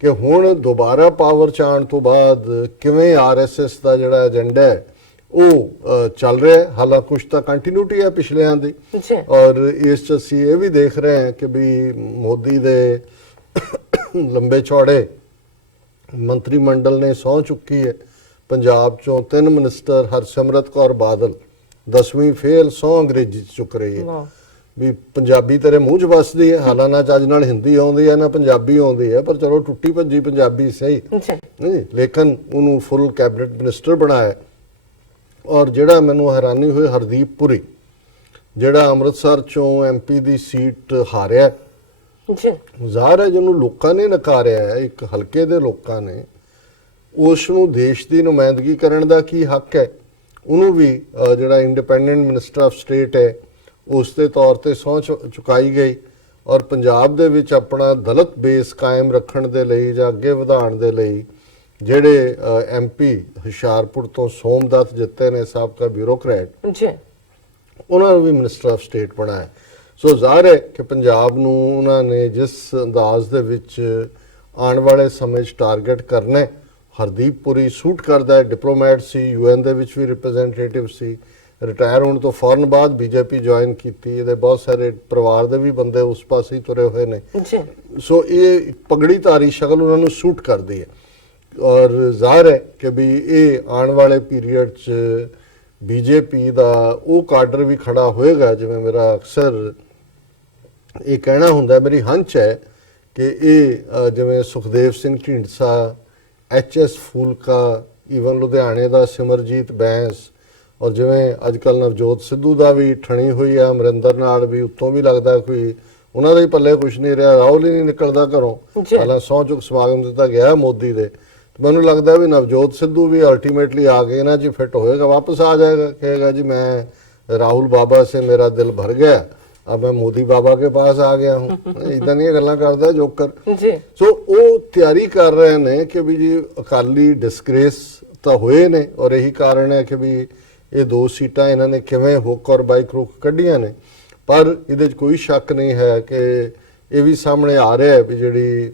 ਕਿ ਹੁਣ ਦੁਬਾਰਾ ਪਾਵਰ 'ਚ ਆਉਣ ਤੋਂ ਬਾਅਦ ਕਿਵੇਂ ਆਰਐਸਐਸ ਦਾ ਜਿਹੜਾ ਏਜੰਡਾ ਹੈ ਉਹ ਚੱਲ ਰਿਹਾ ਹਾਲਾਂਕਿ ਕੁਝ ਤਾਂ ਕੰਟੀਨਿਊਟੀ ਹੈ ਪਿਛਲਿਆਂ ਦੀ ਔਰ ਇਸ 'ਚ ਅਸੀਂ ਇਹ ਵੀ ਦੇਖ ਰਹੇ ਹਾਂ ਕਿ ਵੀ ਮੋਦੀ ਦੇ ਲੰਬੇ ਚੌੜੇ ਮੰਤਰੀ ਮੰਡਲ ਨੇ ਸਹੁੰ ਚੁੱਕੀ ਹੈ ਪੰਜਾਬ ਚੋਂ 3 ਮਿਨਿਸਟਰ ਹਰਸਿਮਰਤ ਕੌਰ ਬਾਦਲ 10ਵੀਂ ਫੇਲ ਸਹੁੰ ਅੰਗਰੇਜ਼ੀ ਚ ਚੁੱਕ ਰਹੀ ਹੈ ਵਾਹ ਵੀ ਪੰਜਾਬੀ ਤੇਰੇ ਮੂੰਹ 'ਚ ਵੱਸਦੀ ਹੈ, ਹਾਲਾਂਕਿ ਚੱਜ ਨਾਲ ਹਿੰਦੀ ਆਉਂਦੀ ਹੈ ਨਾ ਪੰਜਾਬੀ ਆਉਂਦੀ ਹੈ, ਪਰ ਚਲੋ ਟੁੱਟੀ ਭੱਜੀ ਪੰਜਾਬੀ ਸਹੀ ਜੀ ਨਹੀਂ, ਲੇਕਿਨ ਉਹਨੂੰ ਫੁੱਲ ਕੈਬਨਿਟ ਮਿਨਿਸਟਰ ਬਣਾਇਆ। ਔਰ ਜਿਹੜਾ ਮੈਨੂੰ ਹੈਰਾਨੀ ਹੋਈ, ਹਰਦੀਪ ਪੁਰੀ ਜਿਹੜਾ ਅੰਮ੍ਰਿਤਸਰ ਚੋਂ MP ਦੀ ਸੀਟ ਹਾਰਿਆ, ਜੀ ਜ਼ਾਹਰ ਹੈ ਜਿਹਨੂੰ ਲੋਕਾਂ ਨੇ ਨਕਾਰਿਆ ਹੈ, ਇੱਕ ਹਲਕੇ ਦੇ ਲੋਕਾਂ ਨੇ, ਉਸ ਨੂੰ ਦੇਸ਼ ਦੀ ਨੁਮਾਇੰਦਗੀ ਕਰਨ ਦਾ ਕੀ ਹੱਕ ਹੈ? ਉਹਨੂੰ ਵੀ ਜਿਹੜਾ ਇੰਡੀਪੈਂਡੈਂਟ ਮਿਨਿਸਟਰ ਆਫ ਸਟੇਟ ਹੈ ਉਸ ਦੇ ਤੌਰ ਤੇ ਸਹੁੰ ਚੁਕਾਈ ਗਈ। ਔਰ ਪੰਜਾਬ ਦੇ ਵਿੱਚ ਆਪਣਾ ਦਲਿਤ ਬੇਸ ਕਾਇਮ ਰੱਖਣ ਦੇ ਲਈ ਜਾਂ ਅੱਗੇ ਵਧਾਉਣ ਦੇ ਲਈ ਜਿਹੜੇ MP ਹੁਸ਼ਿਆਰਪੁਰ ਤੋਂ ਸੋਮਦੱਤ ਜਿੱਤੇ ਨੇ, ਸਾਬਕਾ ਬਿਊਰੋਕਰੈਟ, ਜੀ ਉਹਨਾਂ ਨੂੰ ਵੀ ਮਿਨਿਸਟਰ ਆਫ ਸਟੇਟ ਬਣਾਇਆ। ਸੋ ਜ਼ਾਹਰ ਹੈ ਕਿ ਪੰਜਾਬ ਨੂੰ ਉਹਨਾਂ ਨੇ ਜਿਸ ਅੰਦਾਜ਼ ਦੇ ਵਿੱਚ ਆਉਣ ਵਾਲੇ ਸਮੇਂ 'ਚ ਟਾਰਗੇਟ ਕਰਨਾ ਹੈ, ਹਰਦੀਪ ਪੁਰੀ ਸੂਟ ਕਰਦਾ ਹੈ। ਡਿਪਲੋਮੈਟ ਸੀ, UN ਦੇ ਵਿੱਚ ਵੀ ਰਿਪਰੈਜ਼ੈਂਟੇਟਿਵ ਸੀ, ਰਿਟਾਇਰ ਹੋਣ ਤੋਂ ਫੌਰਨ ਬਾਅਦ BJP ਜੁਆਇਨ ਕੀਤੀ। ਇਹਦੇ ਬਹੁਤ ਸਾਰੇ ਪਰਿਵਾਰ ਦੇ ਵੀ ਬੰਦੇ ਉਸ ਪਾਸੇ ਹੀ ਤੁਰੇ ਹੋਏ ਨੇ। ਜੀ ਸੋ ਇਹ ਪਗੜੀਧਾਰੀ ਸ਼ਕਲ ਉਹਨਾਂ ਨੂੰ ਸੂਟ ਕਰਦੀ ਹੈ। ਔਰ ਜ਼ਾਹਰ ਹੈ ਕਿ ਵੀ ਇਹ ਆਉਣ ਵਾਲੇ ਪੀਰੀਅਡ 'ਚ BJP ਦਾ ਉਹ ਕਾਡਰ ਵੀ ਖੜਾ ਹੋਏਗਾ। ਜਿਵੇਂ ਮੇਰਾ ਅਕਸਰ ਇਹ ਕਹਿਣਾ ਹੁੰਦਾ, ਮੇਰੀ ਹੰਚ ਹੈ ਕਿ ਇਹ ਜਿਵੇਂ ਸੁਖਦੇਵ ਸਿੰਘ ਢੀਂਡਸਾ, HS ਫੂਲਕਾ, ਈਵਨ ਲੁਧਿਆਣੇ ਦਾ ਸਿਮਰਜੀਤ ਬੈਂਸ, ਔਰ ਜਿਵੇਂ ਅੱਜ ਕੱਲ੍ਹ ਨਵਜੋਤ ਸਿੱਧੂ ਦਾ ਵੀ ਠਣੀ ਹੋਈ ਆ ਅਮਰਿੰਦਰ ਨਾਲ ਵੀ, ਉੱਤੋਂ ਵੀ ਲੱਗਦਾ ਕੋਈ ਉਹਨਾਂ ਦੇ ਪੱਲੇ ਕੁਛ ਨਹੀਂ ਰਿਹਾ। ਰਾਹੁਲ ਹੀ ਨਹੀਂ ਨਿਕਲਦਾ ਘਰੋਂ, ਪਹਿਲਾਂ ਸਹੁੰ ਚੁੱਕ ਸਮਾਗਮ ਦਿੱਤਾ ਗਿਆ ਮੋਦੀ ਦੇ। ਮੈਨੂੰ ਲੱਗਦਾ ਵੀ ਨਵਜੋਤ ਸਿੱਧੂ ਵੀ ਅਲਟੀਮੇਟਲੀ ਆ ਕੇ ਇਹਨਾਂ 'ਚ ਫਿੱਟ ਹੋਏਗਾ, ਵਾਪਸ ਆ ਜਾਏਗਾ, ਕਹੇਗਾ ਜੀ ਮੈਂ ਰਾਹੁਲ ਬਾਬਾ ਸੇ ਮੇਰਾ ਦਿਲ ਭਰ ਗਿਆ, अब मैं मोदी बाबा के पास आ गया हूँ। इदा ਦੀਆਂ ਗੱਲਾਂ ਕਰਦਾ ਜੋਕਰ ਜੀ। ਸੋ ਉਹ ਤਿਆਰੀ ਕਰ ਰਹੇ ਨੇ ਕਿ ਵੀ ਜੀ ਅਕਾਲੀ ਡਿਸਗ੍ਰੇਸ ਤਾਂ ਹੋਏ ਨੇ, ਔਰ ਇਹੀ ਕਾਰਨ ਹੈ ਕਿ ਵੀ ਇਹ 2 ਸੀਟਾਂ ਇਹਨਾਂ ਨੇ ਕਿਵੇਂ ਹੁੱਕ ਔਰ ਬਾਈ ਕਰੂਕ ਕੱਢੀਆਂ ਨੇ। ਪਰ ਇਹਦੇ 'ਚ ਕੋਈ ਸ਼ੱਕ ਨਹੀਂ ਹੈ ਕਿ ਇਹ ਵੀ ਸਾਹਮਣੇ ਆ ਰਿਹਾ ਹੈ ਵੀ ਜਿਹੜੀ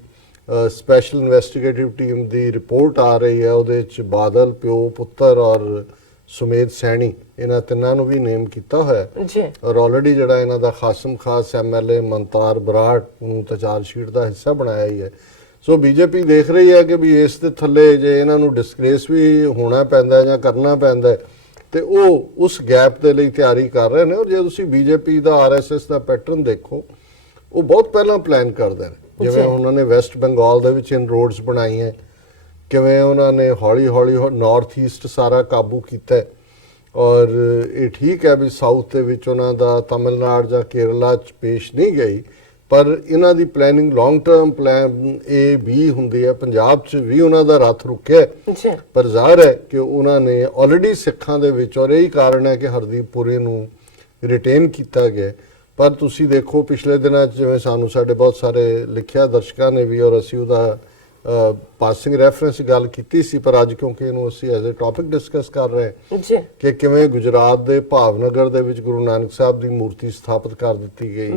ਸਪੈਸ਼ਲ ਇਨਵੈਸਟੀਗੇਟਿਵ ਟੀਮ ਦੀ ਰਿਪੋਰਟ ਆ ਰਹੀ ਹੈ ਉਹਦੇ 'ਚ ਬਾਦਲ ਪਿਓ ਪੁੱਤਰ ਔਰ ਸੁਮੇਧ ਸੈਣੀ ਇਹਨਾਂ ਤਿੰਨਾਂ ਨੂੰ ਵੀ ਨੇਮ ਕੀਤਾ ਹੋਇਆ ਜੀ। ਔਰ ਆਲਰੇਡੀ ਜਿਹੜਾ ਇਹਨਾਂ ਦਾ ਖਾਸਮ ਖਾਸ MLA ਮਨਤਾਰ ਬਰਾੜ ਨੂੰ ਤਾਂ ਚਾਰਜ ਸ਼ੀਟ ਦਾ ਹਿੱਸਾ ਬਣਾਇਆ ਹੀ ਹੈ। ਸੋ BJP ਦੇਖ ਰਹੀ ਹੈ ਕਿ ਵੀ ਇਸ ਦੇ ਥੱਲੇ ਜੇ ਇਹਨਾਂ ਨੂੰ ਡਿਸਗ੍ਰੇਸ ਵੀ ਹੋਣਾ ਪੈਂਦਾ ਜਾਂ ਕਰਨਾ ਪੈਂਦਾ ਤੇ ਉਹ ਉਸ ਗੈਪ ਦੇ ਲਈ ਤਿਆਰੀ ਕਰ ਰਹੇ ਨੇ। ਔਰ ਜੇ ਤੁਸੀਂ BJP ਦਾ RSS ਦਾ ਪੈਟਰਨ ਦੇਖੋ, ਉਹ ਬਹੁਤ ਪਹਿਲਾਂ ਪਲਾਨ ਕਰਦੇ ਨੇ। ਜਿਵੇਂ ਉਹਨਾਂ ਨੇ ਵੈਸਟ ਬੰਗਾਲ ਦੇ ਵਿੱਚ ਇਨਰੋਡਸ ਬਣਾਈਆਂ, ਕਿਵੇਂ ਉਹਨਾਂ ਨੇ ਹੌਲੀ ਹੌਲੀ ਨਾਰਥ ਈਸਟ ਸਾਰਾ ਕਾਬੂ ਕੀਤਾ। ਔਰ ਇਹ ਠੀਕ ਹੈ ਵੀ ਸਾਊਥ ਦੇ ਵਿੱਚ ਉਹਨਾਂ ਦਾ ਤਮਿਲਨਾਡੂ ਜਾਂ ਕੇਰਲਾ 'ਚ ਪੇਸ਼ ਨਹੀਂ ਗਈ, ਪਰ ਇਹਨਾਂ ਦੀ planning long term plan A B ਹੁੰਦੀ ਹੈ। ਪੰਜਾਬ 'ਚ ਵੀ ਉਹਨਾਂ ਦਾ ਰੱਥ ਰੁਕਿਆ, ਪਰ ਜ਼ਾਹਰ ਹੈ ਕਿ ਉਹਨਾਂ ਨੇ ਆਲਰੇਡੀ ਸਿੱਖਾਂ ਦੇ ਵਿੱਚ, ਔਰ ਇਹੀ ਕਾਰਨ ਹੈ ਕਿ ਹਰਦੀਪ ਪੁਰੀ ਨੂੰ ਰਿਟੇਨ ਕੀਤਾ ਗਿਆ। ਪਰ ਤੁਸੀਂ ਦੇਖੋ ਪਿਛਲੇ ਦਿਨਾਂ 'ਚ ਜਿਵੇਂ ਸਾਨੂੰ ਸਾਡੇ ਬਹੁਤ ਸਾਰੇ ਲਿਖਿਆ ਦਰਸ਼ਕਾਂ ਨੇ ਵੀ, ਔਰ ਅਸੀਂ ਉਹਦਾ ਪਾਸਿੰਗ ਰੈਫਰੈਂਸ ਗੱਲ ਕੀਤੀ ਸੀ, ਪਰ ਅੱਜ ਕਿਉਂਕਿ ਇਹਨੂੰ ਅਸੀਂ ਐਜ਼ ਅ ਟੌਪਿਕ ਡਿਸਕਸ ਕਰ ਰਹੇ ਹਾਂ ਕਿ ਕਿਵੇਂ ਗੁਜਰਾਤ ਦੇ ਭਾਵਨਗਰ ਦੇ ਵਿੱਚ ਗੁਰੂ ਨਾਨਕ ਸਾਹਿਬ ਦੀ ਮੂਰਤੀ ਸਥਾਪਿਤ ਕਰ ਦਿੱਤੀ ਗਈ।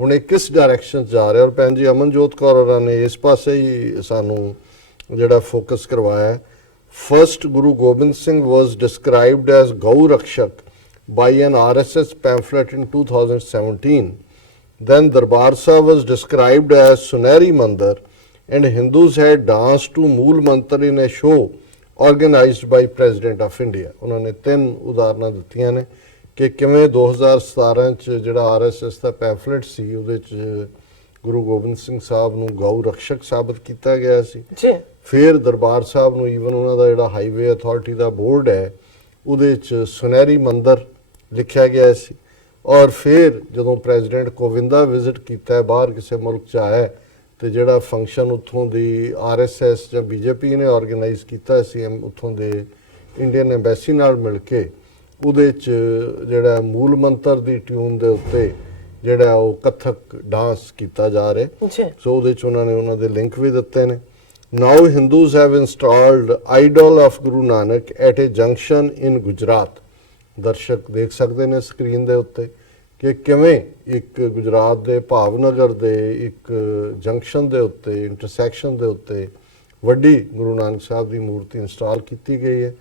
ਹੁਣ ਇਹ ਕਿਸ ਡਾਇਰੈਕਸ਼ਨ 'ਚ ਜਾ ਰਿਹਾ? ਔਰ ਭੈਣ ਜੀ ਅਮਨਜੋਤ ਕੌਰ ਹੋਰਾਂ ਨੇ ਇਸ ਪਾਸੇ ਹੀ ਸਾਨੂੰ ਜਿਹੜਾ ਫੋਕਸ ਕਰਵਾਇਆ। ਫਰਸਟ ਗੁਰੂ ਗੋਬਿੰਦ ਸਿੰਘ ਵਾਸ ਡਿਸਕ੍ਰਾਈਬਡ ਐਜ਼ ਗਊ ਰਕਸ਼ਕ by an RSS pamphlet in 2017. Then Darbar Sahib was described as Suneri Mandir, and Hindus had danced to Mool Mantar in a show organized by President of India. ਉਹਨਾਂ ਨੇ 3 ਉਦਾਹਰਨਾਂ ਦਿੱਤੀਆਂ ਨੇ ਕਿ ਕਿਵੇਂ 2017 ਚ ਜਿਹੜਾ RSS ਦਾ ਪੈਂਫਲੇਟ ਸੀ ਉਹਦੇ ਚ ਗੁਰੂ ਗੋਬਿੰਦ ਸਿੰਘ ਸਾਹਿਬ ਨੂੰ ਗਊ ਰਕਸ਼ਕ ਸਾਬਤ ਕੀਤਾ ਗਿਆ ਸੀ। ਫਿਰ ਦਰਬਾਰ ਸਾਹਿਬ ਨੂੰ ਈਵਨ ਉਹਨਾਂ ਦਾ ਜਿਹੜਾ ਹਾਈਵੇ ਅਥਾਰਟੀ ਦਾ ਬੋਰਡ ਹੈ ਉਹਦੇ ਚ ਸੁਨਹਿਰੀ ਮੰਦਰ ਲਿਖਿਆ ਗਿਆ ਸੀ। ਔਰ ਫਿਰ ਜਦੋਂ ਪ੍ਰੈਜ਼ੀਡੈਂਟ ਕੋਵਿੰਦਾ ਵਿਜ਼ਿਟ ਕੀਤਾ ਬਾਹਰ ਕਿਸੇ ਮੁਲਕ 'ਚ ਆਇਆ ਤੇ ਜਿਹੜਾ ਫੰਕਸ਼ਨ ਉੱਥੋਂ ਦੀ RSS ਜਾਂ BJP ਨੇ ਆਰਗੇਨਾਈਜ਼ ਕੀਤਾ ਸੀ ਉੱਥੋਂ ਦੇ ਇੰਡੀਅਨ ਐਮਬੈਸੀ ਨਾਲ ਮਿਲ ਕੇ, ਉਹਦੇ 'ਚ ਜਿਹੜਾ ਮੂਲ ਮੰਤਰ ਦੀ ਟਿਊਨ ਦੇ ਉੱਤੇ ਜਿਹੜਾ ਉਹ ਕਥਕ ਡਾਂਸ ਕੀਤਾ ਜਾ ਰਿਹਾ। ਸੋ ਉਹਦੇ 'ਚ ਉਹਨਾਂ ਨੇ ਉਹਨਾਂ ਦੇ ਲਿੰਕ ਵੀ ਦਿੱਤੇ ਨੇ। Now Hindus have installed idol of Guru Nanak at a junction in Gujarat. ਦਰਸ਼ਕ ਦੇਖ ਸਕਦੇ ਨੇ ਸਕਰੀਨ ਦੇ ਉੱਤੇ ਕਿ ਕਿਵੇਂ ਇੱਕ ਗੁਜਰਾਤ ਦੇ ਭਾਵਨਗਰ ਦੇ ਇੱਕ ਜੰਕਸ਼ਨ ਦੇ ਉੱਤੇ, ਇੰਟਰਸੈਕਸ਼ਨ ਦੇ ਉੱਤੇ ਵੱਡੀ ਗੁਰੂ ਨਾਨਕ ਸਾਹਿਬ ਦੀ ਮੂਰਤੀ ਇੰਸਟਾਲ ਕੀਤੀ ਗਈ ਹੈ।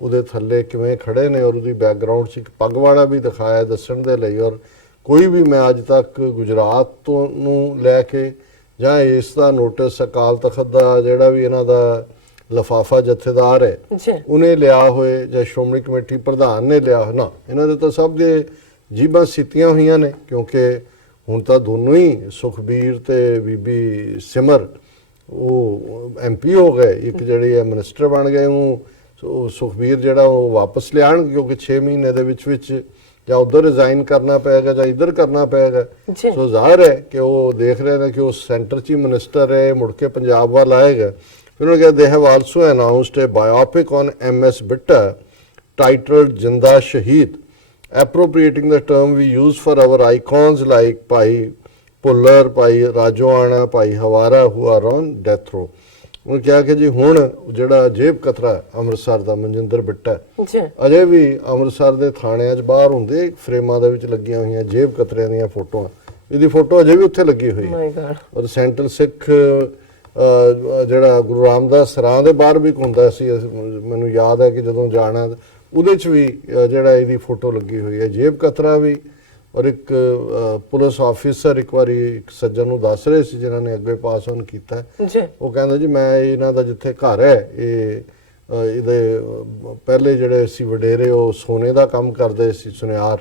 ਉਹਦੇ ਥੱਲੇ ਕਿਵੇਂ ਖੜੇ ਨੇ, ਔਰ ਉਹਦੀ ਬੈਕਗ੍ਰਾਉਂਡ 'ਚ ਇੱਕ ਪਗਵਾੜਾ ਵੀ ਦਿਖਾਇਆ ਦੱਸਣ ਦੇ ਲਈ। ਔਰ ਕੋਈ ਵੀ ਮੈਂ ਅੱਜ ਤੱਕ ਗੁਜਰਾਤ ਤੋਂ ਨੂੰ ਲੈ ਕੇ ਜਾਂ ਇਸ ਦਾ ਨੋਟਿਸ ਅਕਾਲ ਤਖਤ ਦਾ ਜਿਹੜਾ ਵੀ ਇਹਨਾਂ ਦਾ ਲਫਾਫਾ ਜਥੇਦਾਰ ਹੈ ਜੀ ਉਹਨੇ ਲਿਆ ਹੋਏ ਜਾਂ ਸ਼੍ਰੋਮਣੀ ਕਮੇਟੀ ਪ੍ਰਧਾਨ ਨੇ ਲਿਆ ਹੋਇਆ, ਨਾ, ਇਹਨਾਂ ਦੇ ਤਾਂ ਸਭ ਦੇ ਜੀਬਾਂ ਸਿੱਤੀਆਂ ਹੋਈਆਂ ਨੇ, ਕਿਉਂਕਿ ਹੁਣ ਤਾਂ ਦੋਨੋਂ ਹੀ ਸੁਖਬੀਰ ਤੇ ਬੀਬੀ ਸਿਮਰ ਉਹ MP ਹੋ ਗਏ, ਇੱਕ ਜਿਹੜੀ ਹੈ ਮਿਨਿਸਟਰ ਬਣ ਗਏ। ਉਹ ਸੁਖਬੀਰ ਜਿਹੜਾ ਉਹ ਵਾਪਸ ਲਿਆਉਣਗੇ, ਕਿਉਂਕਿ 6 ਮਹੀਨੇ ਦੇ ਵਿੱਚ ਜਾਂ ਉਧਰ ਰਿਜ਼ਾਈਨ ਕਰਨਾ ਪਏਗਾ ਜਾਂ ਇੱਧਰ ਕਰਨਾ ਪਏਗਾ। ਜੀ। ਸੋ ਜ਼ਾਹਰ ਹੈ ਕਿ ਉਹ ਦੇਖ ਰਹੇ ਨੇ ਕਿ ਉਹ ਸੈਂਟਰ 'ਚ ਹੀ ਮਿਨਿਸਟਰ ਹੈ, ਮੁੜ ਕੇ ਪੰਜਾਬ ਵੱਲ ਆਏਗਾ। ਫਿਰ ਉਹਨਾਂ ਕਿਹਾ, they have also announced a biopic on MS Bitta titled Jinda Shaheed, appropriating the term we use for our icons like Bhai Pullar, Bhai Rajoana, Bhai Hawara, who are on death row. ਉਹਨੇ ਕਿਹਾ ਕਿ ਜੀ ਹੁਣ ਜਿਹੜਾ ਜੇਬ ਕਤਰਾ ਅੰਮ੍ਰਿਤਸਰ ਦਾ ਮਨਜਿੰਦਰ ਬਿੱਟਾ ਜੀ ਅਜੇ ਵੀ ਅੰਮ੍ਰਿਤਸਰ ਦੇ ਥਾਣਿਆਂ 'ਚ ਬਾਹਰ ਹੁੰਦੇ ਫਰੇਮਾਂ ਦੇ ਵਿੱਚ ਲੱਗੀਆਂ ਹੋਈਆਂ ਜੇਬ ਕਤਰਿਆਂ ਦੀਆਂ ਫੋਟੋਆਂ, ਇਹਦੀ ਫੋਟੋ ਅਜੇ ਵੀ ਉੱਥੇ ਲੱਗੀ ਹੋਈ ਹੈ। ਮਾਈ ਗॉड। ਔਰ ਸੈਂਟਰਲ ਸਿੱਖ ਜਿਹੜਾ ਗੁਰੂ ਰਾਮਦਾਸ ਸਰਾਂ ਦੇ ਬਾਹਰ ਵੀ ਹੁੰਦਾ ਸੀ, ਮੈਨੂੰ ਯਾਦ ਹੈ ਕਿ ਜਦੋਂ ਜਾਣਾ ਉਹਦੇ 'ਚ ਵੀ ਜਿਹੜਾ ਇਹਦੀ ਫੋਟੋ ਲੱਗੀ ਹੋਈ ਹੈ। ਜੇਬ ਕਤਰਾ ਵੀ। ਔਰ ਇੱਕ ਪੁਲਿਸ ਆਫੀਸਰ ਇੱਕ ਵਾਰੀ ਇੱਕ ਸੱਜਣ ਨੂੰ ਦੱਸ ਰਹੇ ਸੀ ਜਿਨ੍ਹਾਂ ਨੇ ਅੱਗੇ ਪਾਸ ਆਨ ਕੀਤਾ, ਜੀ ਉਹ ਕਹਿੰਦਾ ਜੀ ਮੈਂ ਇਹਨਾਂ ਦਾ ਜਿੱਥੇ ਘਰ ਹੈ ਇਹਦੇ ਪਹਿਲੇ ਜਿਹੜੇ ਸੀ ਵਡੇਰੇ ਉਹ ਸੋਨੇ ਦਾ ਕੰਮ ਕਰਦੇ ਸੀ, ਸੁਨਿਆਰ।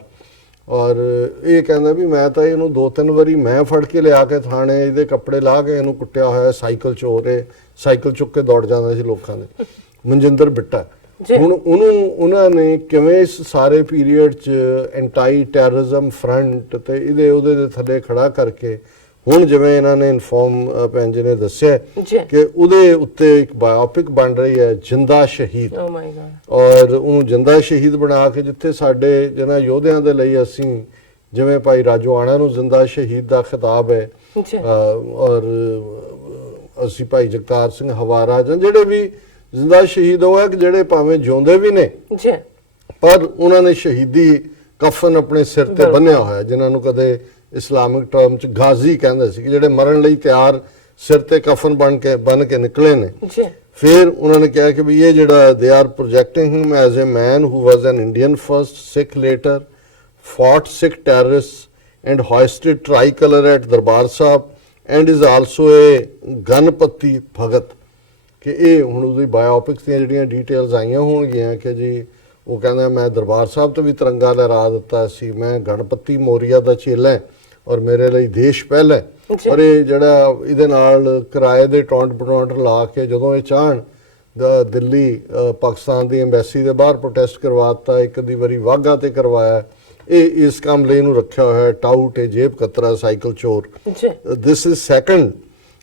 ਔਰ ਇਹ ਕਹਿੰਦਾ ਵੀ ਮੈਂ ਤਾਂ ਇਹਨੂੰ 2-3 ਵਾਰੀ ਮੈਂ ਫੜ ਕੇ ਲਿਆ ਕੇ ਥਾਣੇ ਇਹਦੇ ਕੱਪੜੇ ਲਾ ਕੇ ਇਹਨੂੰ ਕੁੱਟਿਆ ਹੋਇਆ, ਸਾਈਕਲ ਚੋਰ ਹੈ, ਸਾਈਕਲ ਚੁੱਕ ਕੇ ਦੌੜ ਜਾਂਦਾ ਸੀ ਲੋਕਾਂ ਦੇ। ਮਨਜਿੰਦਰ ਬਿੱਟਾ ਹੁਣ ਉਹਨਾਂ ਨੇ ਕਿਵੇਂ ਇਸ ਸਾਰੇ ਪੀਰੀਅਡ 'ਚ ਐਂਟੀ ਟੈਰਰਿਜ਼ਮ ਫਰੰਟ ਤੇ ਉਹਦੇ ਦੇ ਥੱਲੇ ਖੜਾ ਕਰਕੇ ਹੁਣ ਜਿਵੇਂ ਇਹਨਾਂ ਨੇ ਇਨਫੋਰਮ ਭੈਣ ਜੀ ਨੇ ਦੱਸਿਆ ਕਿ ਉਹਦੇ ਉੱਤੇ ਇੱਕ ਬਾਇਓਪਿਕ ਬਣ ਰਹੀ ਹੈ, ਜਿੰਦਾ ਸ਼ਹੀਦ। ਓ ਮਾਈ ਗॉड। ਔਰ ਉਹਨੂੰ ਜਿੰਦਾ ਸ਼ਹੀਦ ਬਣਾ ਕੇ ਜਿੱਥੇ ਸਾਡੇ ਜਿਹਨਾਂ ਯੋਧਿਆਂ ਦੇ ਲਈ ਅਸੀਂ ਜਿਵੇਂ ਭਾਈ ਰਾਜੋਆਣਾ ਨੂੰ ਜਿੰਦਾ ਸ਼ਹੀਦ ਦਾ ਖਿਤਾਬ ਹੈ, ਔਰ ਅਸੀਂ ਭਾਈ ਜਗਤਾਰ ਸਿੰਘ ਹਵਾਰਾ ਜਾਂ ਜਿਹੜੇ ਵੀ ਜਿੰਦਾ ਸ਼ਹੀਦ ਉਹ ਹੈ ਕਿ ਜਿਹੜੇ ਭਾਵੇਂ ਜਿਉਂਦੇ ਵੀ ਨੇ ਜੀ ਪਰ ਉਹਨਾਂ ਨੇ ਸ਼ਹੀਦੀ ਕਫਨ ਆਪਣੇ ਸਿਰ ਤੇ ਬੰਨਿਆ ਹੋਇਆ, ਜਿਨ੍ਹਾਂ ਨੂੰ ਕਦੇ ਇਸਲਾਮਿਕ ਟਰਮ ਚ ਗਾਜ਼ੀ ਕਹਿੰਦੇ ਸੀ, ਕਿ ਜਿਹੜੇ ਮਰਨ ਲਈ ਤਿਆਰ ਸਿਰ ਤੇ ਕਫਨ ਬਣ ਕੇ ਨਿਕਲੇ ਨੇ। ਜੀ ਫਿਰ ਉਹਨਾਂ ਨੇ ਕਿਹਾ ਕਿ ਵੀ ਇਹ ਜਿਹੜਾ they are projecting him as a man who was an Indian first, Sikh later, fought Sikh terrorists and hoisted tricolor at Darbar Sahib and is also a Ganpati Bhagat। ਕਿ ਇਹ ਹੁਣ ਉਹਦੀ ਬਾਇਓਪਿਕਸ ਦੀਆਂ ਜਿਹੜੀਆਂ ਡਿਟੇਲਸ ਆਈਆਂ ਹੋਣਗੀਆਂ ਕਿ ਜੀ ਉਹ ਕਹਿੰਦਾ ਮੈਂ ਦਰਬਾਰ ਸਾਹਿਬ ਤੋਂ ਵੀ ਤਿਰੰਗਾ ਲਹਿਰਾ ਦਿੱਤਾ ਸੀ, ਮੈਂ ਗਣਪਤੀ ਮੌਰੀਆ ਦਾ ਚੇਲਾ ਹੈ ਔਰ ਮੇਰੇ ਲਈ ਦੇਸ਼ ਪਹਿਲਾ। ਔਰ ਇਹ ਜਿਹੜਾ ਇਹਦੇ ਨਾਲ ਕਿਰਾਏ ਦੇ ਟੌਂਟ ਬਟੌਂਟ ਲਾ ਕੇ ਜਦੋਂ ਇਹ ਚਾਹਣ ਦਿੱਲੀ ਪਾਕਿਸਤਾਨ ਦੀ ਐਮਬੈਸੀ ਦੇ ਬਾਹਰ ਪ੍ਰੋਟੈਸਟ ਕਰਵਾਤਾ, ਇੱਕ ਦੀ ਵਾਰੀ ਵਾਘਾ ਤੇ ਕਰਵਾਇਆ। ਇਹ ਇਸ ਕੰਮ ਲਈ ਇਹਨੂੰ ਰੱਖਿਆ ਹੋਇਆ ਟਾਊਟ, ਜੇਬ ਕਤਰਾ, ਸਾਈਕਲ ਚੋਰ। This is second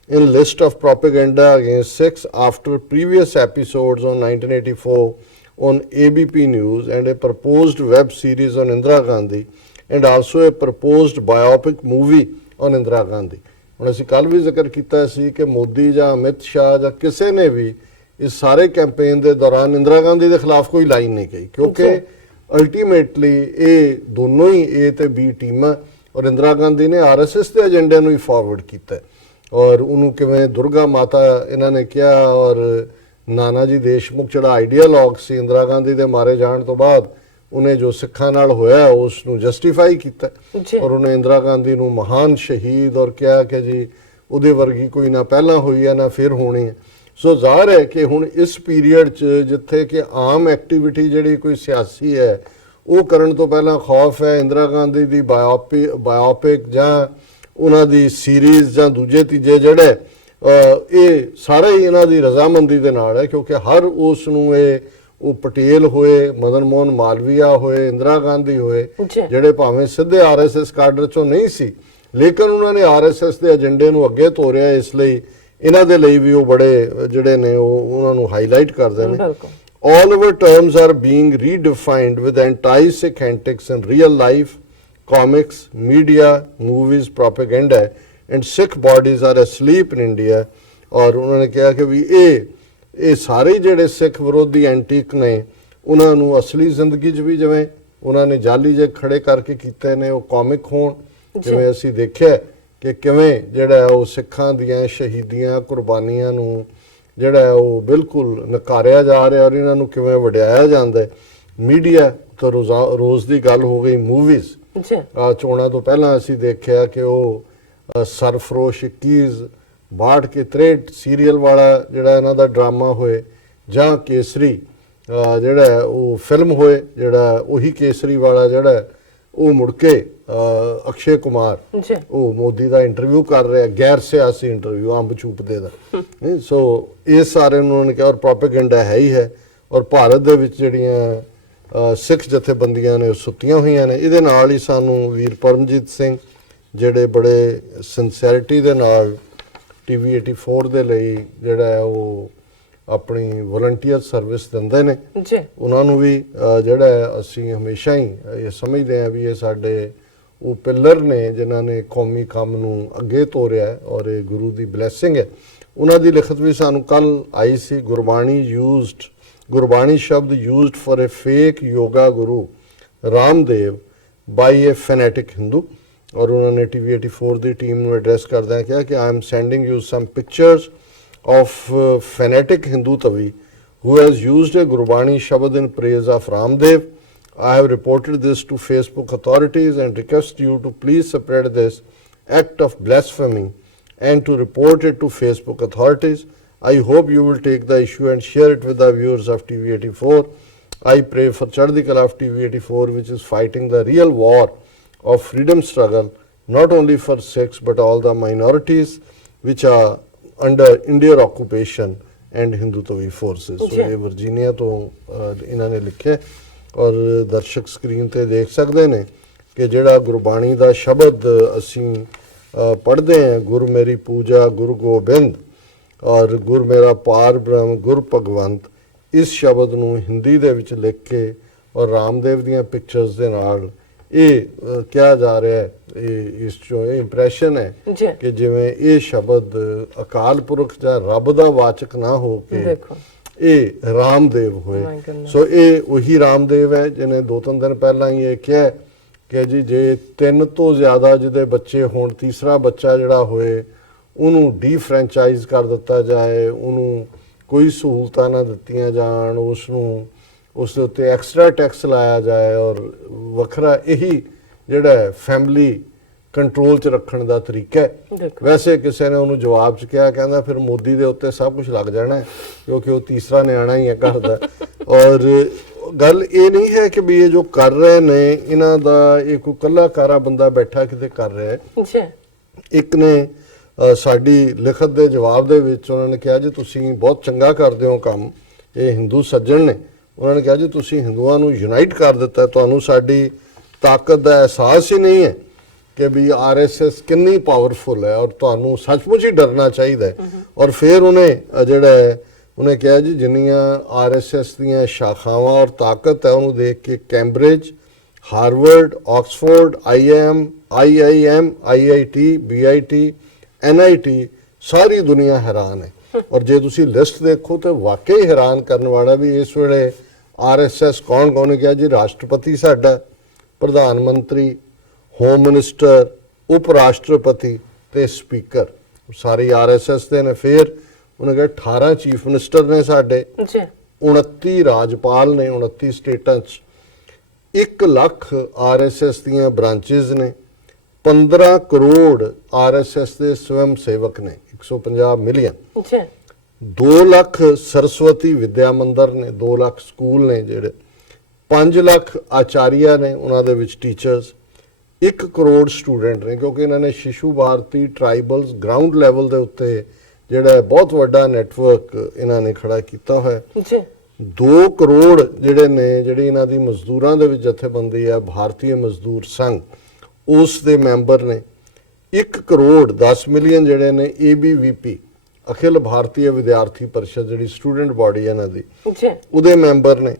in list of propaganda against Sikhs after previous episodes on 1984 on ABP News and a proposed web series on Indira Gandhi and also a proposed biopic movie on Indira Gandhi। ਹੁਣ ਅਸੀਂ ਕੱਲ ਵੀ ਜ਼ਿਕਰ ਕੀਤਾ ਸੀ ਕਿ ਮੋਦੀ ਜਾਂ ਅਮਿਤ ਸ਼ਾਹ ਜਾਂ ਕਿਸੇ ਨੇ ਵੀ ਇਸ ਸਾਰੇ ਕੈਂਪੇਨ ਦੇ ਦੌਰਾਨ ਇੰਦਰਾ ਗਾਂਧੀ ਦੇ ਖਿਲਾਫ ਕੋਈ ਲਾਈਨ ਨਹੀਂ ਕਹੀ, ਕਿਉਂਕਿ ਅਲਟੀਮੇਟਲੀ ਇਹ ਦੋਨੋਂ ਹੀ A ਤੇ B ਟੀਮਾਂ, ਔਰ ਇੰਦਰਾ ਗਾਂਧੀ ਨੇ RSS ਦੇ ਏਜੰਡੇ ਨੂੰ ਹੀ ਫਾਰਵਰਡ ਕੀਤਾ ਔਰ ਉਹਨੂੰ ਕਿਵੇਂ ਦੁਰਗਾ ਮਾਤਾ ਇਹਨਾਂ ਨੇ ਕਿਹਾ। ਔਰ ਨਾਨਾ ਜੀ ਦੇਸ਼ਮੁਖ ਜਿਹੜਾ ਆਈਡੀਆਲੌਗ ਸੀ ਇੰਦਰਾ ਗਾਂਧੀ ਦੇ ਮਾਰੇ ਜਾਣ ਤੋਂ ਬਾਅਦ ਉਹਨੇ ਜੋ ਸਿੱਖਾਂ ਨਾਲ ਹੋਇਆ ਉਸ ਨੂੰ ਜਸਟੀਫਾਈ ਕੀਤਾ ਔਰ ਉਹਨੇ ਇੰਦਰਾ ਗਾਂਧੀ ਨੂੰ ਮਹਾਨ ਸ਼ਹੀਦ ਔਰ ਕਿਹਾ ਕਿ ਜੀ ਉਹਦੇ ਵਰਗੀ ਕੋਈ ਨਾ ਪਹਿਲਾਂ ਹੋਈ ਹੈ ਨਾ ਫਿਰ ਹੋਣੀ ਹੈ। ਸੋ ਜ਼ਾਹਰ ਹੈ ਕਿ ਹੁਣ ਇਸ ਪੀਰੀਅਡ 'ਚ ਜਿੱਥੇ ਕਿ ਆਮ ਐਕਟੀਵਿਟੀ ਜਿਹੜੀ ਕੋਈ ਸਿਆਸੀ ਹੈ ਉਹ ਕਰਨ ਤੋਂ ਪਹਿਲਾਂ ਖੌਫ ਹੈ ਇੰਦਰਾ ਗਾਂਧੀ ਦੀ ਬਾਇਓਪਿਕ ਜਾਂ ਉਹਨਾਂ ਦੀ ਸੀਰੀਜ਼ ਜਾਂ ਦੂਜੇ ਤੀਜੇ ਜਿਹੜੇ ਇਹ ਸਾਰੇ ਹੀ ਇਹਨਾਂ ਦੀ ਰਜ਼ਾਮੰਦੀ ਦੇ ਨਾਲ ਹੈ, ਕਿਉਂਕਿ ਹਰ ਉਸ ਨੂੰ ਉਹ ਪਟੇਲ ਹੋਏ, ਮਦਨ ਮੋਹਨ ਮਾਲਵੀਆ ਹੋਏ, ਇੰਦਰਾ ਗਾਂਧੀ ਹੋਏ, ਜਿਹੜੇ ਭਾਵੇਂ ਸਿੱਧੇ RSS ਕਾਡਰ ਚੋਂ ਨਹੀਂ ਸੀ ਲੇਕਿਨ ਉਹਨਾਂ ਨੇ RSS ਦੇ ਏਜੰਡੇ ਨੂੰ ਅੱਗੇ ਤੋਰਿਆ, ਇਸ ਲਈ ਇਹਨਾਂ ਦੇ ਲਈ ਵੀ ਉਹ ਬੜੇ ਜਿਹੜੇ ਨੇ ਉਹਨਾਂ ਨੂੰ ਹਾਈਲਾਈਟ ਕਰਦੇ ਨੇ। All our terms are being redefined with anti-Sikh antics in real life, comics, media, movies, propaganda, and Sikh bodies are asleep in India। ਔਰ ਉਹਨਾਂ ਨੇ ਕਿਹਾ ਕਿ ਵੀ ਇਹ ਸਾਰੇ ਜਿਹੜੇ ਸਿੱਖ ਵਿਰੋਧੀ ਐਂਟੀਕ ਨੇ ਉਹਨਾਂ ਨੂੰ ਅਸਲੀ ਜ਼ਿੰਦਗੀ 'ਚ ਵੀ ਜਿਵੇਂ ਉਹਨਾਂ ਨੇ ਜਾਲੀ ਜੇ ਖੜੇ ਕਰਕੇ ਕੀਤੇ ਨੇ ਉਹ ਕਾਮਿਕ ਹੋਣ, ਜਿਵੇਂ ਅਸੀਂ ਦੇਖਿਆ ਕਿ ਕਿਵੇਂ ਜਿਹੜਾ ਉਹ ਸਿੱਖਾਂ ਦੀਆਂ ਸ਼ਹੀਦੀਆਂ ਕੁਰਬਾਨੀਆਂ ਨੂੰ ਜਿਹੜਾ ਉਹ ਬਿਲਕੁਲ ਨਕਾਰਿਆ ਜਾ ਰਿਹਾ ਔਰ ਇਹਨਾਂ ਨੂੰ ਕਿਵੇਂ ਵਡਿਆਇਆ ਜਾਂਦਾ। ਮੀਡੀਆ ਤਾਂ ਰੋਜ਼ ਦੀ ਗੱਲ ਹੋ ਗਈ। ਮੂਵੀਜ਼ ਚੋਣਾਂ ਤੋਂ ਪਹਿਲਾਂ ਅਸੀਂ ਦੇਖਿਆ ਕਿ ਉਹ ਸਰਫਰੋਸ਼ 21 62 ਕੇ 63 ਸੀਰੀਅਲ ਵਾਲਾ ਜਿਹੜਾ ਇਹਨਾਂ ਦਾ ਡਰਾਮਾ ਹੋਏ, ਜਾਂ ਕੇਸਰੀ ਜਿਹੜਾ ਹੈ ਉਹ ਫਿਲਮ ਹੋਏ, ਜਿਹੜਾ ਉਹੀ ਕੇਸਰੀ ਵਾਲਾ ਜਿਹੜਾ ਹੈ, ਉਹ ਮੁੜ ਕੇ ਅਕਸ਼ੇ ਕੁਮਾਰ ਜੀ ਉਹ ਮੋਦੀ ਦਾ ਇੰਟਰਵਿਊ ਕਰ ਰਿਹਾ, ਗੈਰ ਸਿਆਸੀ ਇੰਟਰਵਿਊ, ਅੰਬ ਚੂਪਦੇ ਦਾ। ਸੋ ਇਹ ਸਾਰੇ ਨੂੰ ਉਹਨਾਂ ਨੇ ਕਿਹਾ, ਔਰ ਪ੍ਰੋਪੇਗੈਂਡਾ ਹੈ ਹੀ ਹੈ। ਔਰ ਭਾਰਤ ਦੇ ਵਿੱਚ ਜਿਹੜੀਆਂ ਸਿੱਖ ਜਥੇਬੰਦੀਆਂ ਨੇ ਉਹ ਸੁੱਤੀਆਂ ਹੋਈਆਂ ਨੇ। ਇਹਦੇ ਨਾਲ ਹੀ ਸਾਨੂੰ ਵੀਰ ਪਰਮਜੀਤ ਸਿੰਘ ਜਿਹੜੇ ਬੜੇ ਸਿੰਸੈਰਿਟੀ ਦੇ ਨਾਲ TV 84 ਦੇ ਲਈ ਜਿਹੜਾ ਹੈ ਉਹ ਆਪਣੀ ਵਲੰਟੀਅਰ ਸਰਵਿਸ ਦਿੰਦੇ ਨੇ, ਜੀ ਉਹਨਾਂ ਨੂੰ ਵੀ ਜਿਹੜਾ ਹੈ ਅਸੀਂ ਹਮੇਸ਼ਾ ਹੀ ਇਹ ਸਮਝਦੇ ਹਾਂ ਵੀ ਇਹ ਸਾਡੇ ਉਹ ਪਿੱਲਰ ਨੇ ਜਿਨ੍ਹਾਂ ਨੇ ਕੌਮੀ ਕੰਮ ਨੂੰ ਅੱਗੇ ਤੋਰਿਆ ਹੈ, ਔਰ ਇਹ ਗੁਰੂ ਦੀ ਬਲੇਸਿੰਗ ਹੈ। ਉਹਨਾਂ ਦੀ ਲਿਖਤ ਵੀ ਸਾਨੂੰ ਕੱਲ ਆਈ ਸੀ, Gurbani shabad used for a fake yoga guru Ramdev by a fanatic Hindu. ਔਰ ਉਹਨਾਂ ਨੇ TV 84 ਦੀ ਟੀਮ ਨੂੰ ਐਡਰੈਸ ਕਰਦਿਆਂ ਕਿਹਾ ਕਿ I am sending you some pictures of fanatic Hindu Tavi who has used a Gurbani Shabad in praise of Ramdev. I have reported this to Facebook authorities and request you to please spread this act of blasphemy and to report it to Facebook authorities. I hope you will take the issue and share it with the viewers of TV 84. I pray for Chardhi Kala of TV 84, which is fighting the real war of freedom struggle, not only for Sikhs but all the minorities which are under Indian occupation and Hindu Tawi forces. So ਇਹ Virginia ਤੋਂ ਇਹਨਾਂ ਨੇ ਲਿਖਿਆ, ਔਰ ਦਰਸ਼ਕ screen ਤੇ ਦੇਖ ਸਕਦੇ ਨੇ ਕਿ ਜਿਹੜਾ ਗੁਰਬਾਣੀ ਦਾ ਸ਼ਬਦ ਅਸੀਂ ਪੜ੍ਹਦੇ ਹਾਂ, ਗੁਰ ਮੇਰੀ ਪੂਜਾ ਗੁਰੂ ਗੋਬਿੰਦ ਔਰ ਗੁਰ ਮੇਰਾ ਪਾਰ ਬ੍ਰਹਮ ਗੁਰ ਭਗਵੰਤ, ਇਸ ਸ਼ਬਦ ਨੂੰ ਹਿੰਦੀ ਦੇ ਵਿੱਚ ਲਿਖ ਕੇ ਔਰ ਰਾਮਦੇਵ ਦੀਆਂ ਪਿਕਚਰਸ ਦੇ ਨਾਲ ਇਹ ਕਿਹਾ ਜਾ ਰਿਹਾ ਹੈ, ਇਸ ਚੋਂ ਇਹ ਇੰਪ੍ਰੈਸ਼ਨ ਹੈ ਕਿ ਜਿਵੇਂ ਇਹ ਸ਼ਬਦ ਅਕਾਲ ਪੁਰਖ ਜਾਂ ਰੱਬ ਦਾ ਵਾਚਕ ਨਾ ਹੋ ਕੇ ਇਹ ਰਾਮਦੇਵ ਹੋਏ। ਸੋ ਇਹ ਉਹੀ ਰਾਮਦੇਵ ਹੈ ਜਿਹਨੇ 2-3 ਦਿਨ ਪਹਿਲਾਂ ਹੀ ਇਹ ਕਿਹਾ ਕਿ ਜੀ ਜੇ 3 ਤੋਂ ਜ਼ਿਆਦਾ ਜਿਹਦੇ ਬੱਚੇ ਹੋਣ, ਤੀਸਰਾ ਬੱਚਾ ਜਿਹੜਾ ਹੋਏ ਉਹਨੂੰ ਡੀਫਰੈਂਚਾਈਜ਼ ਕਰ ਦਿੱਤਾ ਜਾਏ, ਉਹਨੂੰ ਕੋਈ ਸਹੂਲਤਾਂ ਨਾ ਦਿੱਤੀਆਂ ਜਾਣ, ਉਸ ਦੇ ਉੱਤੇ ਐਕਸਟਰਾ ਟੈਕਸ ਲਾਇਆ ਜਾਏ, ਔਰ ਵੱਖਰਾ ਇਹੀ ਜਿਹੜਾ ਫੈਮਿਲੀ ਕੰਟਰੋਲ 'ਚ ਰੱਖਣ ਦਾ ਤਰੀਕਾ ਹੈ। ਵੈਸੇ ਕਿਸੇ ਨੇ ਉਹਨੂੰ ਜਵਾਬ 'ਚ ਕਿਹਾ, ਕਹਿੰਦਾ ਫਿਰ ਮੋਦੀ ਦੇ ਉੱਤੇ ਸਭ ਕੁਝ ਲੱਗ ਜਾਣਾ ਕਿਉਂਕਿ ਉਹ ਤੀਸਰਾ ਨਿਆਣਾ ਹੀ ਹੈ ਘਰ ਦਾ। ਔਰ ਗੱਲ ਇਹ ਨਹੀਂ ਹੈ ਕਿ ਵੀ ਇਹ ਜੋ ਕਰ ਰਹੇ ਨੇ ਇਹਨਾਂ ਦਾ ਇਹ ਕੋਈ ਇਕੱਲਾ ਕਾਰਾ ਬੰਦਾ ਬੈਠਾ ਕਿਤੇ ਕਰ ਰਿਹਾ ਹੈ। ਇੱਕ ਨੇ ਸਾਡੀ ਲਿਖਤ ਦੇ ਜਵਾਬ ਦੇ ਵਿੱਚ ਉਹਨਾਂ ਨੇ ਕਿਹਾ ਜੀ ਤੁਸੀਂ ਬਹੁਤ ਚੰਗਾ ਕਰਦੇ ਹੋ ਕੰਮ, ਇਹ ਹਿੰਦੂ ਸੱਜਣ ਨੇ, ਉਹਨਾਂ ਨੇ ਕਿਹਾ ਜੀ ਤੁਸੀਂ ਹਿੰਦੂਆਂ ਨੂੰ ਯੂਨਾਈਟ ਕਰ ਦਿੱਤਾ, ਤੁਹਾਨੂੰ ਸਾਡੀ ਤਾਕਤ ਦਾ ਅਹਿਸਾਸ ਹੀ ਨਹੀਂ ਹੈ ਕਿ ਵੀ RSS ਕਿੰਨੀ ਪਾਵਰਫੁਲ ਹੈ ਔਰ ਤੁਹਾਨੂੰ ਸੱਚਮੁੱਚ ਹੀ ਡਰਨਾ ਚਾਹੀਦਾ ਹੈ। ਔਰ ਫਿਰ ਉਹਨੇ ਕਿਹਾ ਜੀ ਜਿੰਨੀਆਂ RSS ਦੀਆਂ ਸ਼ਾਖਾਵਾਂ ਔਰ ਤਾਕਤ ਹੈ ਉਹਨੂੰ ਦੇਖ ਕੇ Cambridge, Harvard, Oxford, IIM, IIT, BIT, NIT ਸਾਰੀ ਦੁਨੀਆ ਹੈਰਾਨ ਹੈ। ਔਰ ਜੇ ਤੁਸੀਂ ਲਿਸਟ ਦੇਖੋ ਤਾਂ ਵਾਕਈ ਹੈਰਾਨ ਕਰਨ ਵਾਲਾ ਵੀ ਇਸ ਵੇਲੇ RSS ਕੌਣ ਨੇ ਕਿਹਾ ਜੀ ਰਾਸ਼ਟਰਪਤੀ ਸਾਡਾ, ਪ੍ਰਧਾਨ ਮੰਤਰੀ, ਹੋਮ ਮਿਨਿਸਟਰ, ਉਪ ਰਾਸ਼ਟਰਪਤੀ ਤੇ ਸਪੀਕਰ ਸਾਰੇ RSS ਦੇ ਨੇ। ਫਿਰ ਉਹਨੇ ਕਿਹਾ 18 ਚੀਫ ਮਿਨਿਸਟਰ ਨੇ ਸਾਡੇ, 29 ਰਾਜਪਾਲ ਨੇ 29 ਸਟੇਟਾਂ 'ਚ, 1 ਲੱਖ RSS ਦੀਆਂ ਬ੍ਰਾਂਚਿਸ ਨੇ, 15 ਕਰੋੜ RSS ਦੇ ਸਵੈਮ ਸੇਵਕ ਨੇ, 150 ਮਿਲੀਅਨ, 2 ਲੱਖ ਸਰਸਵਤੀ ਵਿਦਿਆ ਮੰਦਰ ਨੇ, 2 ਲੱਖ ਸਕੂਲ ਨੇ ਜਿਹੜੇ, 5 ਲੱਖ ਆਚਾਰੀਆ ਨੇ ਉਹਨਾਂ ਦੇ ਵਿੱਚ ਟੀਚਰਸ, 1 ਕਰੋੜ ਸਟੂਡੈਂਟ ਨੇ ਕਿਉਂਕਿ ਇਹਨਾਂ ਨੇ ਸ਼ਿਸ਼ੂ ਭਾਰਤੀ ਟ੍ਰਾਈਬਲਸ ਗਰਾਊਂਡ ਲੈਵਲ ਦੇ ਉੱਤੇ ਜਿਹੜਾ ਬਹੁਤ ਵੱਡਾ ਨੈਟਵਰਕ ਇਹਨਾਂ ਨੇ ਖੜਾ ਕੀਤਾ ਹੋਇਆ। 2 ਕਰੋੜ ਜਿਹੜੇ ਇਹਨਾਂ ਦੀ ਮਜ਼ਦੂਰਾਂ ਦੇ ਵਿੱਚ ਜਥੇਬੰਦੀ ਹੈ ਭਾਰਤੀ ਮਜ਼ਦੂਰ ਸੰਘ, ਉਸ ਦੇ ਮੈਂਬਰ ਨੇ। 1 ਕਰੋੜ 10 ਮਿਲੀਅਨ ਜਿਹੜੇ ਨੇ ABVP ਅਖਿਲ ਭਾਰਤੀ ਵਿਦਿਆਰਥੀ ਪਰਿਸ਼ਦ ਜਿਹੜੀ ਸਟੂਡੈਂਟ ਬਾਡੀ ਹੈ ਇਹਨਾਂ ਦੀ, ਉਹਦੇ ਮੈਂਬਰ ਨੇ।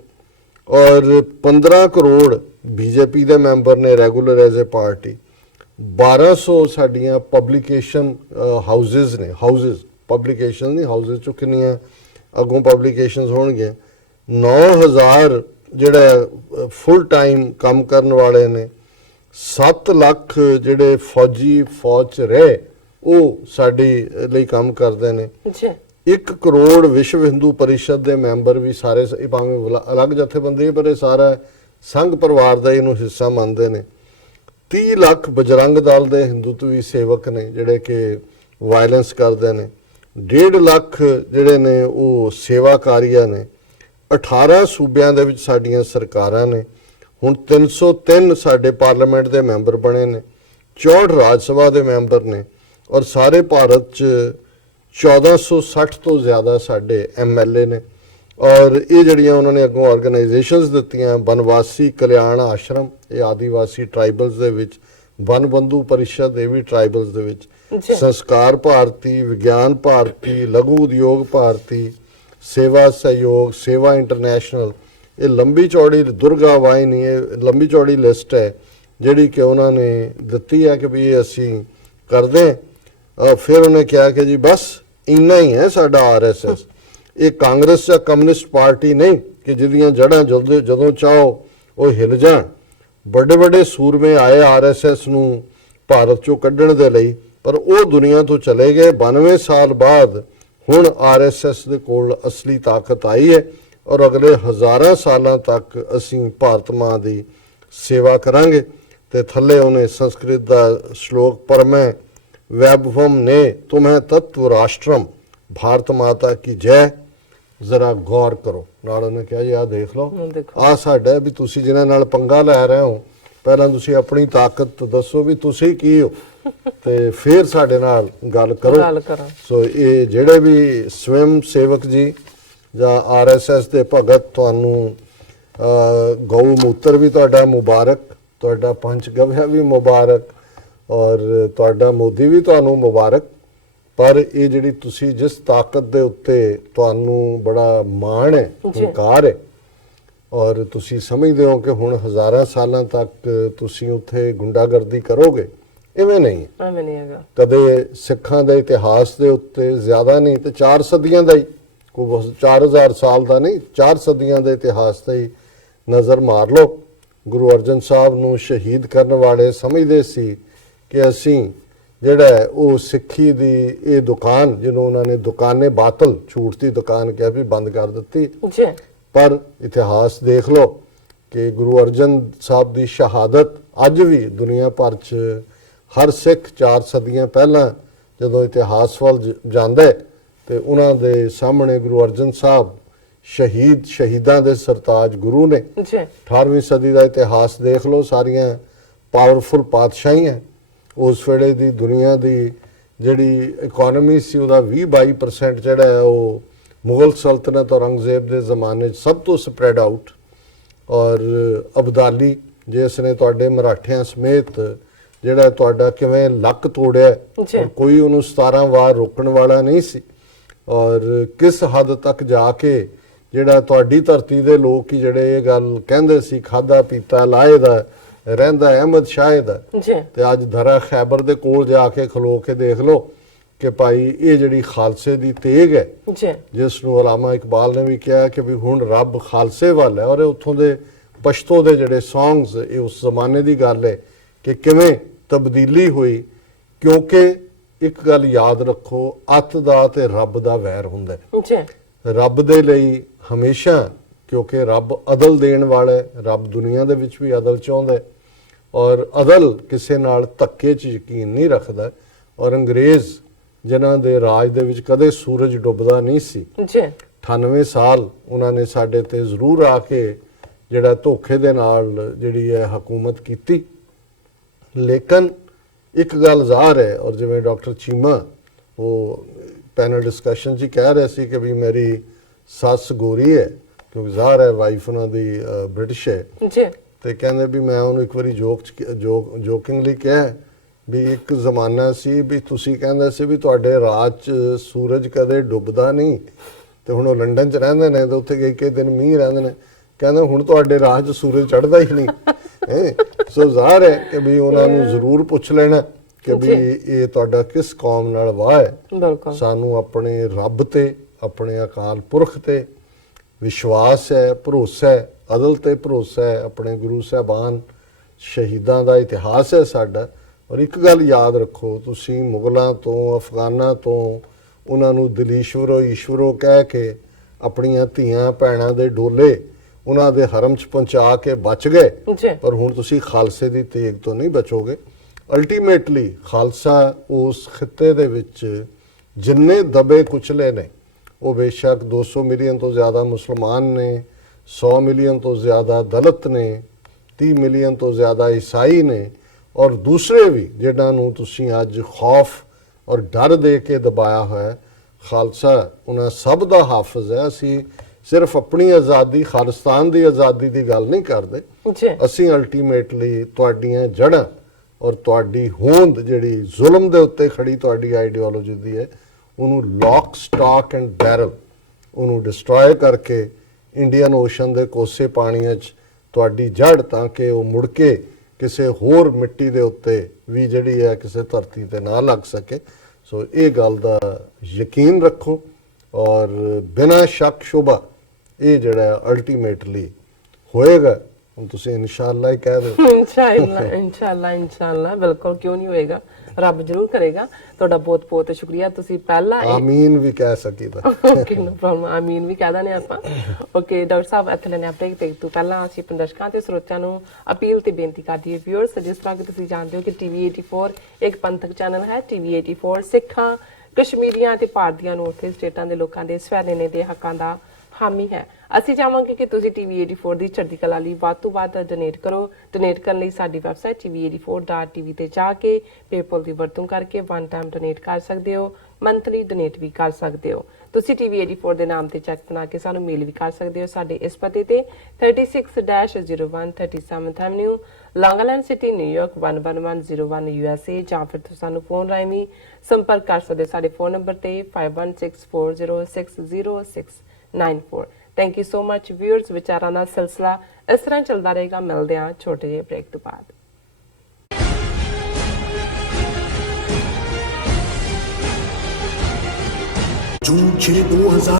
ਔਰ 15 ਕਰੋੜ BJP ਦੇ ਮੈਂਬਰ ਨੇ ਰੈਗੂਲਰ ਐਜ਼ ਅ ਪਾਰਟੀ। 1200 ਸਾਡੀਆਂ ਪਬਲਿਕੇਸ਼ਨ ਹਾਊਸਿਸ ਨੇ, ਪਬਲਿਕੇਸ਼ਨ ਨਹੀਂ ਹਾਊਸਿਸ ਚੋਂ ਕਿੰਨੀਆਂ ਅੱਗੋਂ ਪਬਲਿਕੇਸ਼ਨਸ ਹੋਣਗੀਆਂ। 9000 ਜਿਹੜਾ ਫੁੱਲ ਟਾਈਮ ਕੰਮ ਕਰਨ ਵਾਲੇ ਨੇ। 7 ਲੱਖ ਜਿਹੜੇ ਫੌਜ 'ਚ ਰਹੇ ਉਹ ਸਾਡੇ ਲਈ ਕੰਮ ਕਰਦੇ ਨੇ। 1 ਕਰੋੜ ਵਿਸ਼ਵ ਹਿੰਦੂ ਪਰਿਸ਼ਦ ਦੇ ਮੈਂਬਰ ਵੀ ਸਾਰੇ, ਭਾਵੇਂ ਅਲੱਗ ਜਥੇਬੰਦੀ ਪਰ ਇਹ ਸਾਰਾ ਸੰਘ ਪਰਿਵਾਰ ਦਾ ਇਹਨੂੰ ਹਿੱਸਾ ਮੰਨਦੇ ਨੇ। 30 ਲੱਖ ਬਜਰੰਗ ਦਲ ਦੇ ਹਿੰਦੂਤਵੀ ਸੇਵਕ ਨੇ ਜਿਹੜੇ ਕਿ ਵਾਇਲੈਂਸ ਕਰਦੇ ਨੇ। 1.5 ਲੱਖ ਜਿਹੜੇ ਨੇ ਉਹ ਸੇਵਾਕਾਰੀਆਂ ਨੇ। 18 ਸੂਬਿਆਂ ਦੇ ਵਿੱਚ ਸਾਡੀਆਂ ਸਰਕਾਰਾਂ ਨੇ। ਹੁਣ 303 ਸਾਡੇ ਪਾਰਲੀਮੈਂਟ ਦੇ ਮੈਂਬਰ ਬਣੇ ਨੇ, 64 ਰਾਜ ਸਭਾ ਦੇ ਮੈਂਬਰ ਨੇ, ਔਰ ਸਾਰੇ ਭਾਰਤ 'ਚ 1460 ਤੋਂ ਜ਼ਿਆਦਾ ਸਾਡੇ MLA ਨੇ। ਔਰ ਇਹ ਜਿਹੜੀਆਂ ਉਹਨਾਂ ਨੇ ਅੱਗੋਂ ਆਰਗੇਨਾਈਜੇਸ਼ਨਸ ਦਿੱਤੀਆਂ, ਬਨਵਾਸੀ ਕਲਿਆਣ ਆਸ਼ਰਮ, ਇਹ ਆਦੀਵਾਸੀ ਟ੍ਰਾਈਬਲਸ ਦੇ ਵਿੱਚ, ਵਨ ਬੰਧੂ ਪਰਿਸ਼ਦ, ਇਹ ਵੀ ਟ੍ਰਾਈਬਲਸ ਦੇ ਵਿੱਚ, ਸੰਸਕਾਰ ਭਾਰਤੀ, ਵਿਗਿਆਨ ਭਾਰਤੀ, ਲਘੂ ਉਦਯੋਗ ਭਾਰਤੀ, ਸੇਵਾ ਸਹਿਯੋਗ, ਸੇਵਾ ਇੰਟਰਨੈਸ਼ਨਲ, ਇਹ ਲੰਬੀ ਚੌੜੀ ਦੁਰਗਾ ਵਾਹਿਨੀ, ਇਹ ਲੰਬੀ ਚੌੜੀ ਲਿਸਟ ਹੈ ਜਿਹੜੀ ਕਿ ਉਹਨਾਂ ਨੇ ਦਿੱਤੀ ਹੈ ਕਿ ਵੀ ਇਹ ਅਸੀਂ ਕਰਦੇ। ਫਿਰ ਉਹਨੇ ਕਿਹਾ ਕਿ ਜੀ ਬਸ ਇੰਨਾ ਹੀ ਹੈ ਸਾਡਾ RSS। ਇਹ ਕਾਂਗਰਸ ਜਾਂ ਕਮਿਊਨਿਸਟ ਪਾਰਟੀ ਨਹੀਂ ਕਿ ਜਿਹਦੀਆਂ ਜੜ੍ਹਾਂ ਜਦੋਂ ਚਾਹੋ ਉਹ ਹਿਲ ਜਾਣ। ਵੱਡੇ ਵੱਡੇ ਸੂਰਮੇ ਆਏ RSS ਨੂੰ ਭਾਰਤ ਚੋਂ ਕੱਢਣ ਦੇ ਲਈ, ਪਰ ਉਹ ਦੁਨੀਆ ਤੋਂ ਚਲੇ ਗਏ। 92 ਸਾਲ ਬਾਅਦ ਹੁਣ RSS ਦੇ ਕੋਲ ਅਸਲੀ ਤਾਕਤ ਆਈ ਹੈ, ਔਰ ਅਗਲੇ ਹਜ਼ਾਰਾਂ ਸਾਲਾਂ ਤੱਕ ਅਸੀਂ ਭਾਰਤ ਮਾਂ ਦੀ ਸੇਵਾ ਕਰਾਂਗੇ। ਤੇ ਥੱਲੇ ਉਹਨੇ ਸੰਸਕ੍ਰਿਤ ਦਾ ਸ਼ਲੋਕ ਪਰਮੈ ਵੈਭਵਮ ਨੇ ਤੁਮਹਿ ਤਤਵ ਰਾਸ਼ਟਰਮ ਭਾਰਤ ਮਾਤਾ ਕੀ ਜੈ, ਜ਼ਰਾ ਗੌਰ ਕਰੋ। ਨਾਲ ਉਹਨੇ ਕਿਹਾ ਜੀ ਆਹ ਦੇਖ ਲਓ, ਆਹ ਸਾਡਾ ਵੀ ਤੁਸੀਂ ਜਿਨ੍ਹਾਂ ਨਾਲ ਪੰਗਾ ਲੈ ਰਹੇ ਹੋ, ਪਹਿਲਾਂ ਤੁਸੀਂ ਆਪਣੀ ਤਾਕਤ ਦੱਸੋ ਵੀ ਤੁਸੀਂ ਕੀ ਹੋ, ਤੇ ਫਿਰ ਸਾਡੇ ਨਾਲ ਗੱਲ ਕਰੋ। ਸੋ ਇਹ ਜਿਹੜੇ ਵੀ ਸਵੈਮ ਸੇਵਕ ਜੀ ਜਾਂ RSS ਦੇ ਭਗਤ, ਤੁਹਾਨੂੰ ਗਊ ਮੂਤਰ ਵੀ ਤੁਹਾਡਾ ਮੁਬਾਰਕ, ਤੁਹਾਡਾ ਪੰਚਗਵਿਆ ਵੀ ਮੁਬਾਰਕ, ਔਰ ਤੁਹਾਡਾ ਮੋਦੀ ਵੀ ਤੁਹਾਨੂੰ ਮੁਬਾਰਕ। ਪਰ ਇਹ ਜਿਹੜੀ ਤੁਸੀਂ ਜਿਸ ਤਾਕਤ ਦੇ ਉੱਤੇ ਤੁਹਾਨੂੰ ਬੜਾ ਮਾਣ ਹੈ, ਹੰਕਾਰ ਹੈ, ਔਰ ਤੁਸੀਂ ਸਮਝਦੇ ਹੋ ਕਿ ਹੁਣ ਹਜ਼ਾਰਾਂ ਸਾਲਾਂ ਤੱਕ ਤੁਸੀਂ ਉੱਥੇ ਗੁੰਡਾਗਰਦੀ ਕਰੋਗੇ, ਇਵੇਂ ਨਹੀਂ ਹੈਗਾ। ਕਦੇ ਸਿੱਖਾਂ ਦੇ ਇਤਿਹਾਸ ਦੇ ਉੱਤੇ ਜ਼ਿਆਦਾ ਨਹੀਂ ਤੇ 4 ਸਦੀਆਂ ਦਾ ਹੀ, ਕੋਈ 4000 ਸਾਲ ਦਾ ਨਹੀਂ, 4 ਸਦੀਆਂ ਦੇ ਇਤਿਹਾਸ ਤੇ ਹੀ ਨਜ਼ਰ ਮਾਰ ਲਓ। ਗੁਰੂ ਅਰਜਨ ਸਾਹਿਬ ਨੂੰ ਸ਼ਹੀਦ ਕਰਨ ਵਾਲੇ ਸਮਝਦੇ ਸੀ ਕਿ ਅਸੀਂ ਜਿਹੜਾ ਹੈ ਉਹ ਸਿੱਖੀ ਦੀ ਇਹ ਦੁਕਾਨ, ਜਿਹਨੂੰ ਉਹਨਾਂ ਨੇ ਦੁਕਾਨੇ ਬਾਤਲ, ਝੂਠ ਦੀ ਦੁਕਾਨ ਕਿਹਾ, ਵੀ ਬੰਦ ਕਰ ਦਿੱਤੀ। ਪਰ ਇਤਿਹਾਸ ਦੇਖ ਲਓ ਕਿ ਗੁਰੂ ਅਰਜਨ ਸਾਹਿਬ ਦੀ ਸ਼ਹਾਦਤ ਅੱਜ ਵੀ ਦੁਨੀਆ ਭਰ 'ਚ ਹਰ ਸਿੱਖ 4 ਸਦੀਆਂ ਪਹਿਲਾਂ ਜਦੋਂ ਇਤਿਹਾਸ ਵੱਲ ਜਾਂਦਾ ਤੇ ਉਹਨਾਂ ਦੇ ਸਾਹਮਣੇ ਗੁਰੂ ਅਰਜਨ ਸਾਹਿਬ ਸ਼ਹੀਦਾਂ ਦੇ ਸਰਤਾਜ ਗੁਰੂ ਨੇ। 18ਵੀਂ ਸਦੀ ਦਾ ਇਤਿਹਾਸ ਦੇਖ ਲਓ, ਸਾਰੀਆਂ ਪਾਵਰਫੁਲ ਪਾਤਸ਼ਾਹੀਆਂ, ਉਸ ਵੇਲੇ ਦੀ ਦੁਨੀਆ ਦੀ ਜਿਹੜੀ ਇਕਨੋਮੀ ਸੀ ਉਹਦਾ 20-22% ਜਿਹੜਾ ਹੈ ਉਹ ਮੁਗਲ ਸਲਤਨਤ ਔਰੰਗਜ਼ੇਬ ਦੇ ਜ਼ਮਾਨੇ 'ਚ ਸਭ ਤੋਂ ਸਪਰੈਡ ਆਊਟ। ਔਰ ਅਬਦਾਲੀ ਜਿਸ ਨੇ ਤੁਹਾਡੇ ਮਰਾਠਿਆਂ ਸਮੇਤ ਜਿਹੜਾ ਤੁਹਾਡਾ ਕਿਵੇਂ ਲੱਕ ਤੋੜਿਆ, ਕੋਈ ਉਹਨੂੰ 17 ਵਾਰ ਰੋਕਣ ਵਾਲਾ ਨਹੀਂ ਸੀ। ਔਰ ਕਿਸ ਹੱਦ ਤੱਕ ਜਾ ਕੇ ਜਿਹੜਾ ਤੁਹਾਡੀ ਧਰਤੀ ਦੇ ਲੋਕ ਹੀ ਜਿਹੜੇ ਇਹ ਗੱਲ ਕਹਿੰਦੇ ਸੀ ਖਾਦਾ ਪੀਤਾ ਲਾਏ ਦਾ ਰਹਿੰਦਾ ਅਹਿਮਦ ਸ਼ਾਹ ਦਾ, ਤੇ ਅੱਜ ਧਰਾ ਖੈਬਰ ਦੇ ਕੋਲ ਜਾ ਕੇ ਖਲੋ ਕੇ ਦੇਖ ਲਓ ਕਿ ਭਾਈ ਇਹ ਜਿਹੜੀ ਖਾਲਸੇ ਦੀ ਤੇਗ ਹੈ, ਜਿਸ ਨੂੰ ਅਲਾਮਾ ਇਕਬਾਲ ਨੇ ਵੀ ਕਿਹਾ ਕਿ ਵੀ ਹੁਣ ਰੱਬ ਖਾਲਸੇ ਵੱਲ ਹੈ। ਔਰ ਉੱਥੋਂ ਦੇ ਪਸ਼ਤੋ ਦੇ ਜਿਹੜੇ ਸੌਂਗਸ, ਇਹ ਉਸ ਜ਼ਮਾਨੇ ਦੀ ਗੱਲ ਹੈ ਕਿ ਕਿਵੇਂ ਤਬਦੀਲੀ ਹੋਈ। ਕਿਉਂਕਿ ਇੱਕ ਗੱਲ ਯਾਦ ਰੱਖੋ, ਅੱਤ ਦਾ ਤੇ ਰੱਬ ਦਾ ਵੈਰ ਹੁੰਦਾ ਹੈ। ਰੱਬ ਦੇ ਲਈ ਹਮੇਸ਼ਾ, ਕਿਉਂਕਿ ਰੱਬ ਅਦਲ ਦੇਣ ਵਾਲਾ ਹੈ, ਰੱਬ ਦੁਨੀਆ ਦੇ ਵਿੱਚ ਵੀ ਅਦਲ ਚਾਹੁੰਦਾ ਹੈ, ਔਰ ਅਦਲ ਕਿਸੇ ਨਾਲ ਧੱਕੇ 'ਚ ਯਕੀਨ ਨਹੀਂ ਰੱਖਦਾ। ਔਰ ਅੰਗਰੇਜ਼ ਜਿਨ੍ਹਾਂ ਦੇ ਰਾਜ ਦੇ ਵਿੱਚ ਕਦੇ ਸੂਰਜ ਡੁੱਬਦਾ ਨਹੀਂ ਸੀ, 98 ਸਾਲ ਉਹਨਾਂ ਨੇ ਸਾਡੇ ਤੇ ਜ਼ਰੂਰ ਆ ਕੇ ਜਿਹੜਾ ਧੋਖੇ ਦੇ ਨਾਲ ਜਿਹੜੀ ਹੈ ਹਕੂਮਤ ਕੀਤੀ। ਲੇਕਿਨ ਇੱਕ ਗੱਲ ਜ਼ਾਹਰ ਹੈ, ਔਰ ਜਿਵੇਂ ਡਾਕਟਰ ਚੀਮਾ ਉਹ ਪੈਨਲ ਡਿਸਕਸ਼ਨ 'ਚ ਹੀ ਕਹਿ ਰਹੇ ਸੀ ਕਿ ਵੀ ਮੇਰੀ ਸੱਸ ਗੋਰੀ ਹੈ, ਕਿਉਂਕਿ ਜ਼ਾਹਰ ਹੈ ਵਾਈਫ ਉਹਨਾਂ ਦੀ ਬ੍ਰਿਟਿਸ਼ ਹੈ, ਤੇ ਕਹਿੰਦੇ ਵੀ ਮੈਂ ਉਹਨੂੰ ਇੱਕ ਵਾਰੀ ਜੋਕਿੰਗਲੀ ਕਿਹਾ ਵੀ ਇੱਕ ਜ਼ਮਾਨਾ ਸੀ ਵੀ ਤੁਸੀਂ ਕਹਿੰਦੇ ਸੀ ਵੀ ਤੁਹਾਡੇ ਰਾਜ 'ਚ ਸੂਰਜ ਕਦੇ ਡੁੱਬਦਾ ਨਹੀਂ, ਤੇ ਹੁਣ ਉਹ ਲੰਡਨ 'ਚ ਰਹਿੰਦੇ ਨੇ ਤੇ ਉੱਥੇ ਕਈ ਦਿਨ ਮੀਂਹ ਰਹਿੰਦੇ ਨੇ, ਕਹਿੰਦੇ ਹੁਣ ਤੁਹਾਡੇ ਰਾਜ 'ਚ ਸੂਰਜ ਚੜ੍ਹਦਾ ਹੀ ਨਹੀਂ। ਸੋ ਜ਼ਾਹਰ ਹੈ ਕਿ ਵੀ ਉਹਨਾਂ ਨੂੰ ਜ਼ਰੂਰ ਪੁੱਛ ਲੈਣਾ ਕਿ ਵੀ ਇਹ ਤੁਹਾਡਾ ਕਿਸ ਕੌਮ ਨਾਲ ਵਾਹ ਹੈ। ਸਾਨੂੰ ਆਪਣੇ ਰੱਬ ਤੇ, ਆਪਣੇ ਅਕਾਲ ਪੁਰਖ ਤੇ ਵਿਸ਼ਵਾਸ ਹੈ, ਭਰੋਸਾ ਹੈ, ਅਦਲ ਤੇ ਭਰੋਸਾ ਹੈ, ਆਪਣੇ ਗੁਰੂ ਸਾਹਿਬਾਨ ਸ਼ਹੀਦਾਂ ਦਾ ਇਤਿਹਾਸ ਹੈ ਸਾਡਾ। ਔਰ ਇੱਕ ਗੱਲ ਯਾਦ ਰੱਖੋ, ਤੁਸੀਂ ਮੁਗਲਾਂ ਤੋਂ, ਅਫਗਾਨਾਂ ਤੋਂ ਉਹਨਾਂ ਨੂੰ ਦਲੀਸ਼ਵਰੋ ਈਸ਼ਵਰੋ ਕਹਿ ਕੇ ਆਪਣੀਆਂ ਧੀਆਂ ਭੈਣਾਂ ਦੇ ਡੋਲੇ ਉਹਨਾਂ ਦੇ ਹਰਮ 'ਚ ਪਹੁੰਚਾ ਕੇ ਬਚ ਗਏ, ਪਰ ਹੁਣ ਤੁਸੀਂ ਖਾਲਸੇ ਦੀ ਤੇਗ ਤੋਂ ਨਹੀਂ ਬਚੋਗੇ। ਅਲਟੀਮੇਟਲੀ ਖਾਲਸਾ ਉਸ ਖਿੱਤੇ ਦੇ ਵਿੱਚ ਜਿੰਨੇ ਦਬੇ ਕੁਚਲੇ ਨੇ ਉਹ ਬੇਸ਼ੱਕ 200 ਮਿਲੀਅਨ ਤੋਂ ਜ਼ਿਆਦਾ ਮੁਸਲਮਾਨ ਨੇ, 100 ਮਿਲੀਅਨ ਤੋਂ ਜ਼ਿਆਦਾ ਦਲਿਤ ਨੇ, 30 ਮਿਲੀਅਨ ਤੋਂ ਜ਼ਿਆਦਾ ਈਸਾਈ ਨੇ, ਔਰ ਦੂਸਰੇ ਵੀ ਜਿਨ੍ਹਾਂ ਨੂੰ ਤੁਸੀਂ ਅੱਜ ਖੌਫ ਔਰ ਡਰ ਦੇ ਕੇ ਦਬਾਇਆ ਹੋਇਆ ਹੈ। ਖਾਲਸਾ ਉਹਨਾਂ ਸਭ ਦਾ ਹਾਫਿਜ਼ ਹੈ। ਅਸੀਂ ਸਿਰਫ ਆਪਣੀ ਆਜ਼ਾਦੀ, ਖਾਲਿਸਤਾਨ ਦੀ ਆਜ਼ਾਦੀ ਦੀ ਗੱਲ ਨਹੀਂ ਕਰਦੇ, ਜੀ ਅਸੀਂ ਅਲਟੀਮੇਟਲੀ ਤੁਹਾਡੀਆਂ ਜੜ੍ਹਾਂ ਔਰ ਤੁਹਾਡੀ ਹੋਂਦ ਜਿਹੜੀ ਜ਼ੁਲਮ ਦੇ ਉੱਤੇ ਖੜੀ ਤੁਹਾਡੀ ਆਈਡੀਓਲੋਜੀ ਦੀ ਹੈ, ਉਹਨੂੰ ਲੌਕ ਸਟਾਕ ਐਂਡ ਬੈਰਲ ਉਹਨੂੰ ਡਿਸਟਰੋਏ ਕਰਕੇ ਇੰਡੀਅਨ ਓਸ਼ਨ ਦੇ ਕੋਸੇ ਪਾਣੀਆਂ 'ਚ ਤੁਹਾਡੀ ਜੜ, ਤਾਂ ਕਿ ਉਹ ਮੁੜ ਕੇ ਕਿਸੇ ਹੋਰ ਮਿੱਟੀ ਦੇ ਉੱਤੇ ਵੀ ਜਿਹੜੀ ਹੈ ਕਿਸੇ ਧਰਤੀ ਤੇ ਨਾ ਲੱਗ ਸਕੇ। ਸੋ ਇਹ ਗੱਲ ਦਾ ਯਕੀਨ ਰੱਖੋ ਔਰ ਬਿਨਾਂ ਸ਼ੱਕ ਸ਼ੁਬਾ ਇਹ ਜਿਹੜਾ ਅਲਟੀਮੇਟਲੀ ਹੋਏਗਾ। ਹੁਣ ਤੁਸੀਂ ਇਨਸ਼ਾਅੱਲਾ ਹੀ ਕਹਿ ਦਿਓ। ਇਨਸ਼ਾਅੱਲਾ ਬਿਲਕੁਲ, ਕਿਉਂ ਨਹੀਂ ਹੋਏਗਾ, ਰੱਬ ਜ਼ਰੂਰ ਕਰੇਗਾ। ਤੁਹਾਡਾ ਬਹੁਤ ਬਹੁਤ ਸ਼ੁਕਰੀਆ। ਤੁਸੀਂ ਪਹਿਲਾਂ ਆਮੀਨ ਵੀ ਕਹਿ ਸਕੀਦਾ। ਓਕੇ, ਨੋ ਪ੍ਰੋਬਲਮ, ਆਮੀਨ ਵੀ ਕਹਿ ਦਿੰਦੇ ਆਪਾਂ। ਓਕੇ ਡਾਕਟਰ ਸਾਹਿਬ, ਇੱਥੇ ਲੈਣੇ ਬ੍ਰੇਕ ਤੇ ਤੋਂ ਪਹਿਲਾਂ ਅਸੀਂ ਆਪਣੇ ਦਰਸ਼ਕਾਂ ਤੇ ਸਰੋਤਿਆਂ ਨੂੰ ਅਪੀਲ ਤੇ ਬੇਨਤੀ ਕਰਦੀ ਹੈ ਵਿਊਅਰਸ, ਜਿਸ ਤਰ੍ਹਾਂ ਕਿ ਤੁਸੀਂ ਜਾਣਦੇ ਹੋ ਕਿ ਟੀਵੀ 84 ਇੱਕ ਪੰਥਕ ਚੈਨਲ ਹੈ। ਟੀਵੀ 84 ਸਿੱਖਾਂ, ਕਸ਼ਮੀਰੀਆਂ ਤੇ ਭਾਰਤੀਆਂ ਨੂੰ ਉੱਥੇ ਸਟੇਟਾਂ ਦੇ ਲੋਕਾਂ ਦੇ ਸਵੈਨੇ ਦੇ ਹੱਕਾਂ ਦਾ ਹਾਮੀ ਹੈ। ਅਸੀਂ ਚਾਹਾਂਗੇ ਕਿ ਤੁਸੀਂ ਟੀਵੀ 84 ਦੀ ਚੜ੍ਹਦੀ ਕਲਾ ਲਈ ਵੱਧ ਤੋਂ ਵੱਧ ਡੋਨੇਟ ਕਰੋ। ਡੋਨੇਟ ਕਰਨ ਲਈ ਸਾਡੀ ਵੈਬਸਾਈਟ tv84.tv ਤੇ ਜਾ ਕੇ ਪੇਪਲ ਦੀ ਵਰਤੋਂ ਕਰਕੇ ਵਨ ਟਾਈਮ ਡੋਨੇਟ ਕਰ ਸਕਦੇ ਹੋ, ਮੰਥਲੀ ਡੋਨੇਟ ਵੀ ਕਰ ਸਕਦੇ ਹੋ। ਤੁਸੀਂ ਟੀਵੀ 84 ਦੇ ਨਾਮ ਤੇ ਚੈੱਕ ਬਣਾ ਕੇ ਸਾਨੂੰ ਮੇਲ ਵੀ ਕਰ ਸਕਦੇ ਹੋ ਸਾਡੇ ਇਸ ਪਤੇ ਤੇ 36-01 37th ਐਵਨਿਊ, ਲੌਂਗ ਆਈਲੈਂਡ ਸਿਟੀ, ਨਿਊਯਾਰਕ 11101 USA, ਜਾਂ ਫਿਰ ਤੁਸੀਂ ਸਾਨੂੰ ਫੋਨ ਰਾਹੀਂ ਵੀ ਸੰਪਰਕ ਕਰ ਸਕਦੇ ਹੋ ਸਾਡੇ ਫੋਨ ਨੰਬਰ ਤੇ 5164060694। Thank you so much viewers. ਵਿਚਾਰਾਂ ਦਾ ਸਿਲਸਿਲਾ ਇਸ ਤਰ੍ਹਾਂ ਚੱਲਦਾ ਰਹੇਗਾ। ਮਿਲਦੇ ਹਾਂ ਛੋਟੇ ਜਿਹੇ ਬ੍ਰੇਕ ਤੋਂ ਬਾਅਦ। जून 6 2000